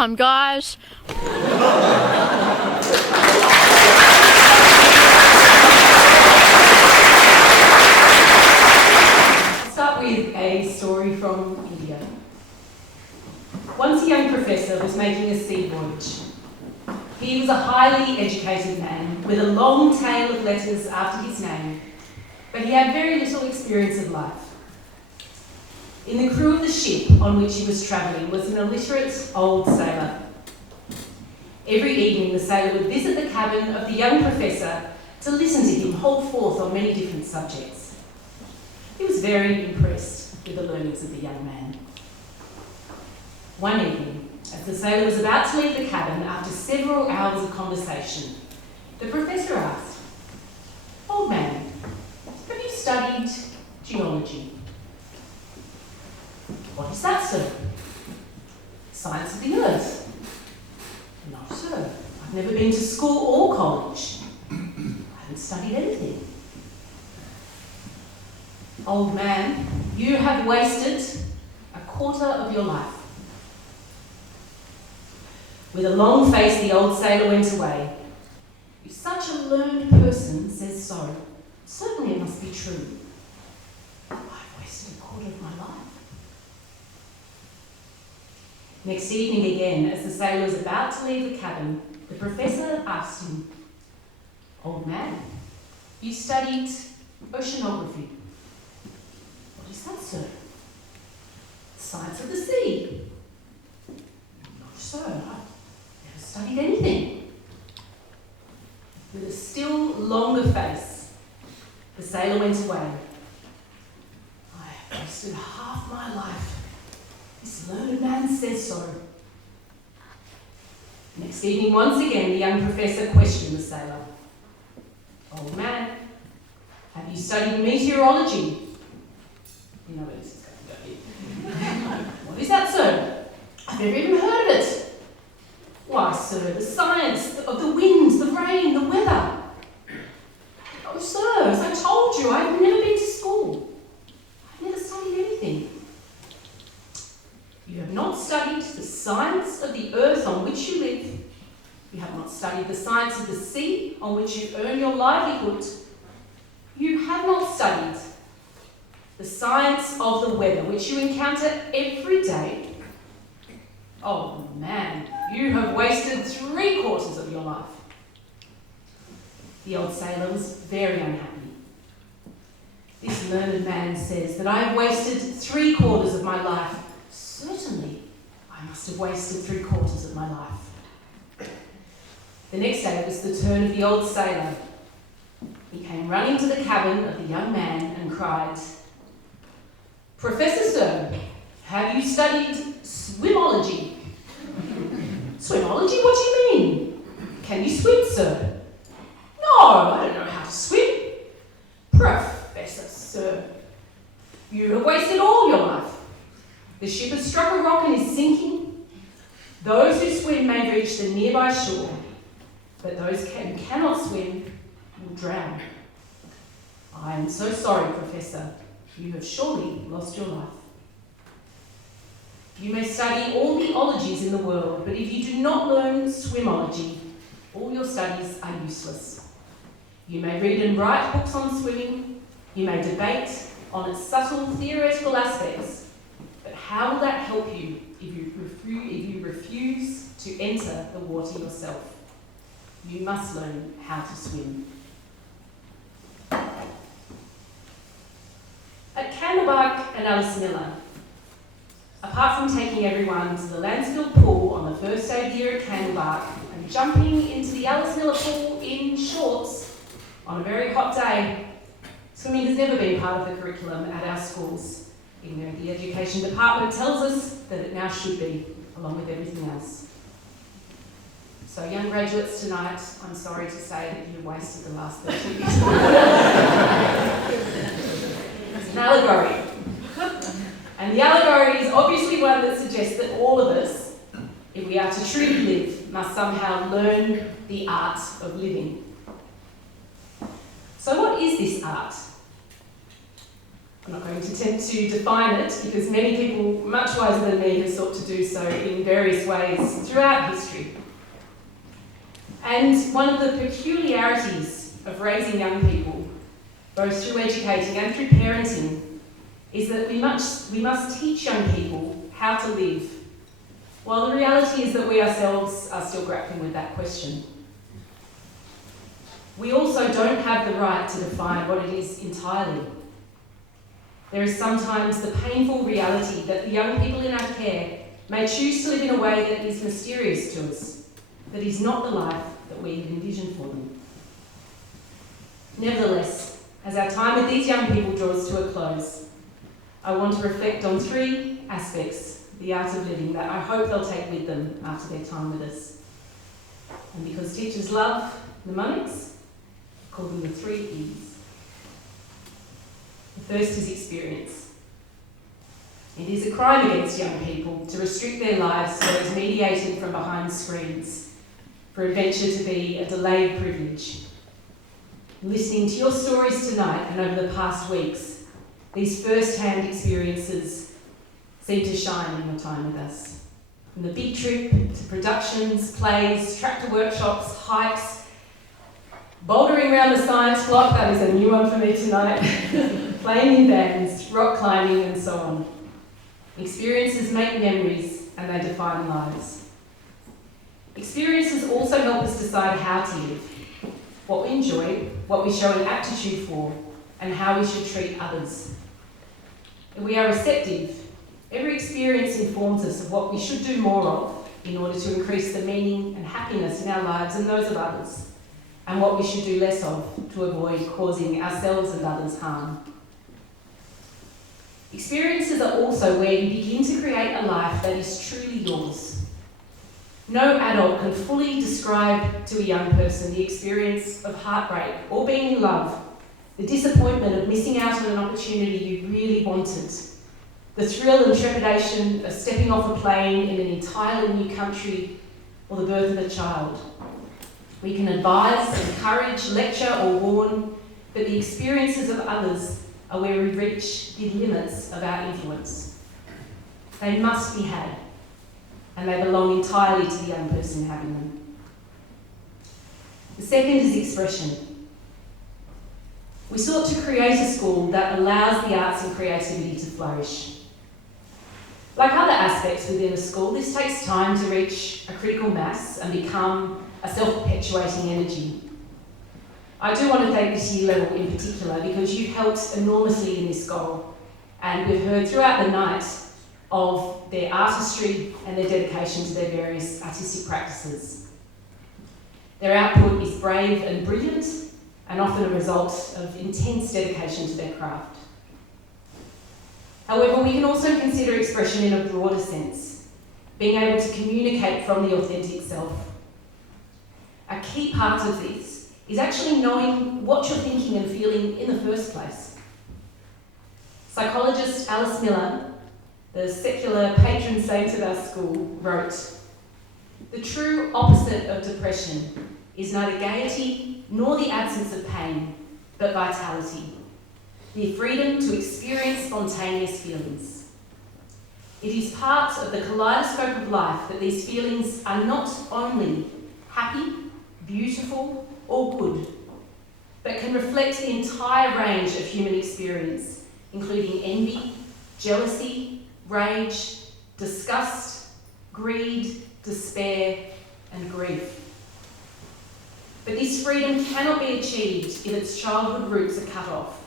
time, guys. I'll start with a story from India. Once a young professor was making a sea voyage. He was a highly educated man with a long tail of letters after his name, but he had very little experience of life. In the crew of the ship on which he was travelling was an illiterate old sailor. Every evening the sailor would visit the cabin of the young professor to listen to him hold forth on many different subjects. He was very impressed with the learnings of the young man. One evening, as the sailor was about to leave the cabin after several hours of conversation, the professor asked, "Old man, have you studied geology?" "What is that, sir?" "Science of the earth." "No, sir. I've never been to school or college. I haven't studied anything." "Old man, you have wasted a quarter of your life." With a long face, the old sailor went away. "If such a learned person says so, certainly it must be true. I've wasted a quarter of my life." Next evening again, as the sailor was about to leave the cabin, the professor asked him, "Old man, you studied oceanography." "What is that, sir?" "Science of the sea." "No, sir, I've never studied anything." With a still longer face, the sailor went away. "I have wasted half my life. This learned man says so." Next evening, once again, the young professor questioned the sailor. "Old man, have you studied meteorology?" You know where this is going, don't you? "What is that, sir? I've never even heard of it." "Why, sir, the science of the winds, the rain, the weather." "Oh, sir, as I told you, I've never been to school. I've never studied anything." "You have not studied the science of the earth on which you live. You have not studied the science of the sea on which you earn your livelihood. You have not studied the science of the weather which you encounter every day. Oh man, you have wasted 3/4 of your life." The old sailor was very unhappy. "This learned man says that I have wasted 3/4 of my life. Certainly, I must have wasted 3/4 of my life." The next day it was the turn of the old sailor. He came running to the cabin of the young man and cried, "Professor Sir, have you studied swimology?" "Swimology? What do you mean?" "Can you swim, sir?" "No, I don't know how to swim." "Professor Sir, you have wasted all your life. The ship has struck a rock and is sinking. Those who swim may reach the nearby shore, but those who cannot swim will drown. I am so sorry, Professor. You have surely lost your life. You may study all the ologies in the world, but if you do not learn swimology, all your studies are useless. You may read and write books on swimming, you may debate on its subtle theoretical aspects, but how will that help you if you refuse to enter the water yourself? You must learn how to swim." At Candlebark and Alice Miller, apart from taking everyone to the Lancefield pool on the first day of the year at Candlebark and jumping into the Alice Miller pool in shorts on a very hot day, swimming has never been part of the curriculum at our schools, even though the Education Department tells us that it now should be, along with everything else. So young graduates tonight, I'm sorry to say that you wasted the last 30 years. It's an allegory. And the allegory is obviously one that suggests that all of us, if we are to truly live, must somehow learn the art of living. So what is this art? I'm not going to attempt to define it because many people much wiser than me have sought to do so in various ways throughout history. And one of the peculiarities of raising young people, both through educating and through parenting, is that we must teach young people how to live, while the reality is that we ourselves are still grappling with that question. We also don't have the right to define what it is entirely. There is sometimes the painful reality that the young people in our care may choose to live in a way that is mysterious to us, that is not the life that we had envisioned for them. Nevertheless, as our time with these young people draws to a close, I want to reflect on three aspects of the art of living that I hope they'll take with them after their time with us. And because teachers love mnemonics, I call them the 3 E's. The first is experience. It is a crime against young people to restrict their lives to those mediated from behind screens, for adventure to be a delayed privilege. Listening to your stories tonight and over the past weeks, these first-hand experiences seem to shine in your time with us. From the big trip to productions, plays, tractor workshops, hikes, bouldering around the science block, that is a new one for me tonight, playing in bands, rock climbing and so on. Experiences make memories and they define lives. Experiences also help us decide how to live, what we enjoy, what we show an aptitude for, and how we should treat others. If we are receptive, every experience informs us of what we should do more of in order to increase the meaning and happiness in our lives and those of others, and what we should do less of to avoid causing ourselves and others harm. Experiences are also where you begin to create a life that is truly yours. No adult can fully describe to a young person the experience of heartbreak or being in love, the disappointment of missing out on an opportunity you really wanted, the thrill and trepidation of stepping off a plane in an entirely new country, or the birth of a child. We can advise, encourage, lecture or warn, but the experiences of others are where we reach the limits of our influence. They must be had, and they belong entirely to the young person having them. The second is expression. We sought to create a school that allows the arts and creativity to flourish. Like other aspects within a school, this takes time to reach a critical mass and become a self-perpetuating energy. I do want to thank this year level in particular because you've helped enormously in this goal, and we've heard throughout the night of their artistry and their dedication to their various artistic practices. Their output is brave and brilliant, and often a result of intense dedication to their craft. However, we can also consider expression in a broader sense, being able to communicate from the authentic self. A key part of this is actually knowing what you're thinking and feeling in the first place. Psychologist Alice Miller, the secular patron saint of our school, wrote, "The true opposite of depression is neither gaiety nor the absence of pain, but vitality, the freedom to experience spontaneous feelings. It is part of the kaleidoscope of life that these feelings are not only happy, beautiful, or good, but can reflect the entire range of human experience, including envy, jealousy, rage, disgust, greed, despair, and grief. But this freedom cannot be achieved if its childhood roots are cut off.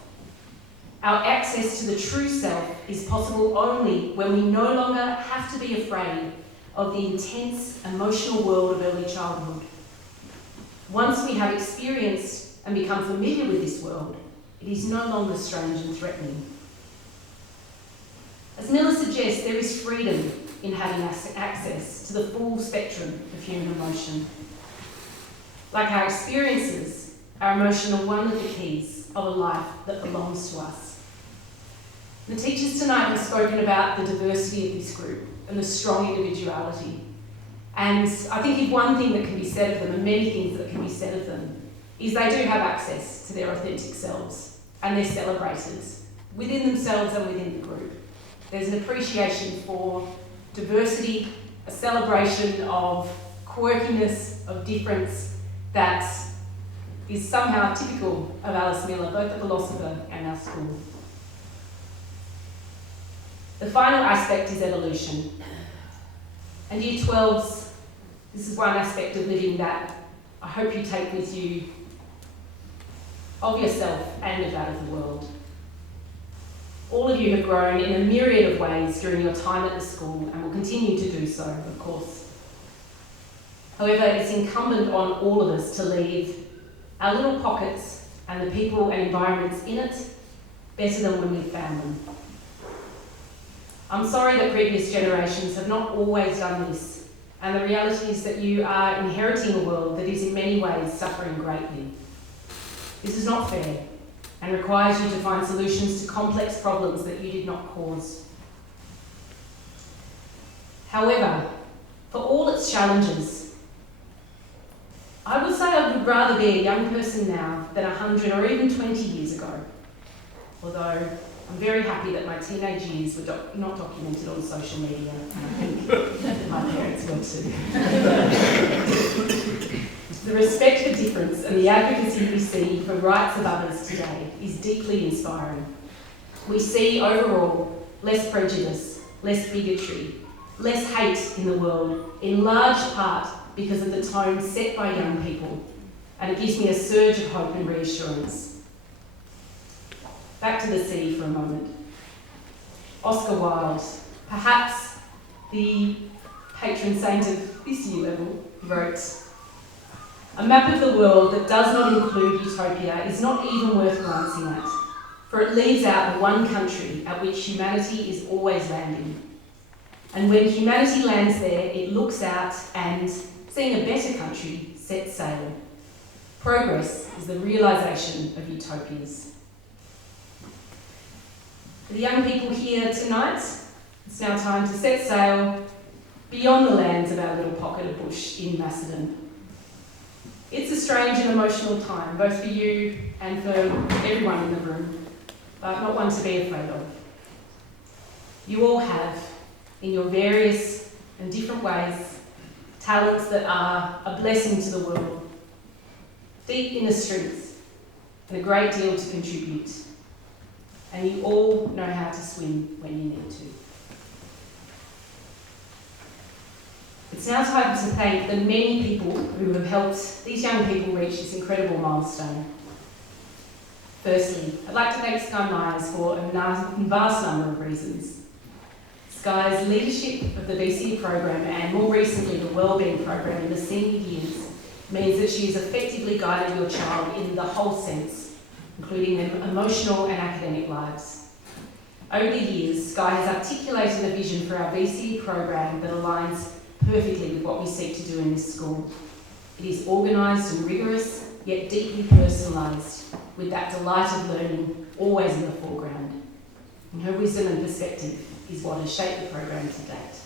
Our access to the true self is possible only when we no longer have to be afraid of the intense emotional world of early childhood. Once we have experienced and become familiar with this world, it is no longer strange and threatening." As Miller suggests, there is freedom in having access to the full spectrum of human emotion. Like our experiences, our emotion are one of the keys of a life that belongs to us. The teachers tonight have spoken about the diversity of this group and the strong individuality. And I think if one thing that can be said of them, and many things that can be said of them, is they do have access to their authentic selves, and they're celebrated. within themselves and within the group. There's an appreciation for diversity, a celebration of quirkiness, of difference that is somehow typical of Alice Miller, both the philosopher and our school. The final aspect is evolution. And Year 12s, this is one aspect of living that I hope you take with you of yourself and of that of the world. All of you have grown in a myriad of ways during your time at the school and will continue to do so, of course. However, it's incumbent on all of us to leave our little pockets and the people and environments in it better than when we found them. I'm sorry that previous generations have not always done this, and the reality is that you are inheriting a world that is in many ways suffering greatly. This is not fair and requires you to find solutions to complex problems that you did not cause. However, for all its challenges, I would say I would rather be a young person now than 100 or even 20 years ago, although I'm very happy that my teenage years were not documented on social media, and I think that my parents were too. The respect for difference and the advocacy we see for rights of others today is deeply inspiring. We see overall less prejudice, less bigotry, less hate in the world, in large part because of the tone set by young people, and it gives me a surge of hope and reassurance. Back to the sea for a moment. Oscar Wilde, perhaps the patron saint of this year level, wrote, "A map of the world that does not include utopia is not even worth glancing at, for it leaves out the one country at which humanity is always landing. And when humanity lands there, it looks out and, seeing a better country, sets sail. Progress is the realisation of utopias." For the young people here tonight, it's now time to set sail beyond the lands of our little pocket of bush in Macedon. It's a strange and emotional time, both for you and for everyone in the room, but not one to be afraid of. You all have, in your various and different ways, talents that are a blessing to the world, deep inner strength, and a great deal to contribute. And you all know how to swim when you need to. It's now time to thank the many people who have helped these young people reach this incredible milestone. Firstly, I'd like to thank Sky Myers for a vast number of reasons. Sky's leadership of the VCE program and more recently the Wellbeing program in the senior years means that she has effectively guided your child in the whole sense, including their emotional and academic lives. Over the years, Sky has articulated a vision for our VCE program that aligns perfectly with what we seek to do in this school. It is organised and rigorous, yet deeply personalised, with that delight of learning always in the foreground. And her wisdom and perspective is what has shaped the program to date.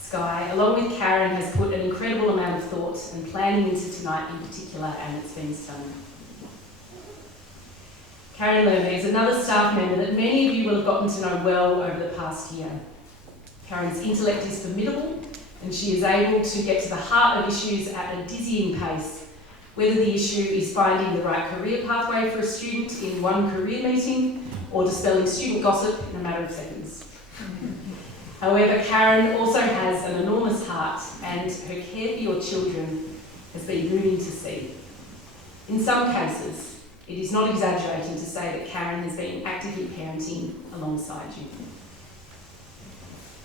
Sky, along with Karen, has put an incredible amount of thought and planning into tonight in particular, and it's been stunning. Karen Lerner is another staff member that many of you will have gotten to know well over the past year. Karen's intellect is formidable, and she is able to get to the heart of issues at a dizzying pace, whether the issue is finding the right career pathway for a student in one career meeting or dispelling student gossip in a matter of seconds. However, Karen also has an enormous heart, and her care for your children has been moving to see. In some cases, it is not exaggerating to say that Karen has been actively parenting alongside you.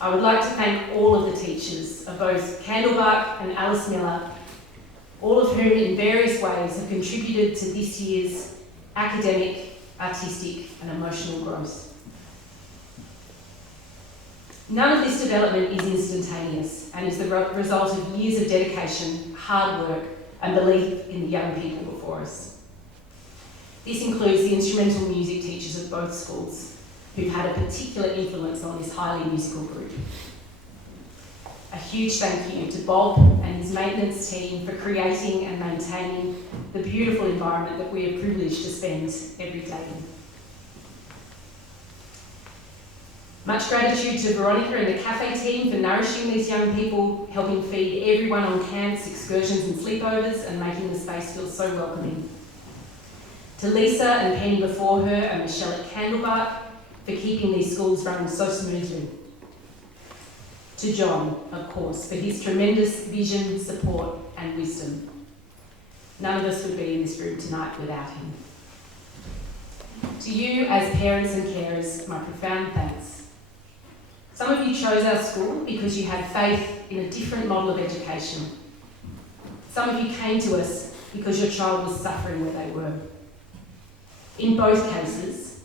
I would like to thank all of the teachers of both Candlebark and Alice Miller, all of whom in various ways have contributed to this year's academic, artistic and emotional growth. None of this development is instantaneous and is the result of years of dedication, hard work and belief in the young people before us. This includes the instrumental music teachers of both schools, who've had a particular influence on this highly musical group. A huge thank you to Bob and his maintenance team for creating and maintaining the beautiful environment that we are privileged to spend every day in. Much gratitude to Veronica and the cafe team for nourishing these young people, helping feed everyone on camps, excursions and sleepovers, and making the space feel so welcoming. To Lisa and Penny before her and Michelle at Candlebark for keeping these schools running so smoothly. To John, of course, for his tremendous vision, support and wisdom. None of us would be in this room tonight without him. To you as parents and carers, my profound thanks. Some of you chose our school because you had faith in a different model of education. Some of you came to us because your child was suffering where they were. In both cases,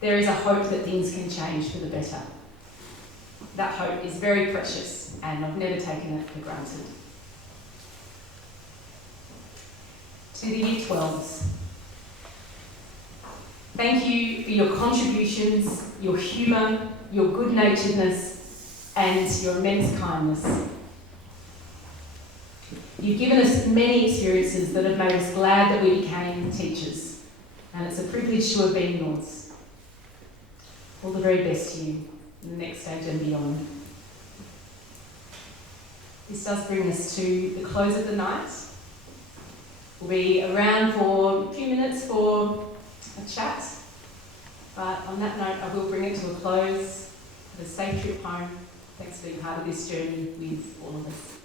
there is a hope that things can change for the better. That hope is very precious and I've never taken it for granted. To the Year 12s, thank you for your contributions, your humour, your good-naturedness and your immense kindness. You've given us many experiences that have made us glad that we became teachers, and it's a privilege to have been yours. All the very best to you in the next stage and beyond. This does bring us to the close of the night. We'll be around for a few minutes for a chat, but on that note I will bring it to a close. Have a safe trip home. Thanks for being part of this journey with all of us.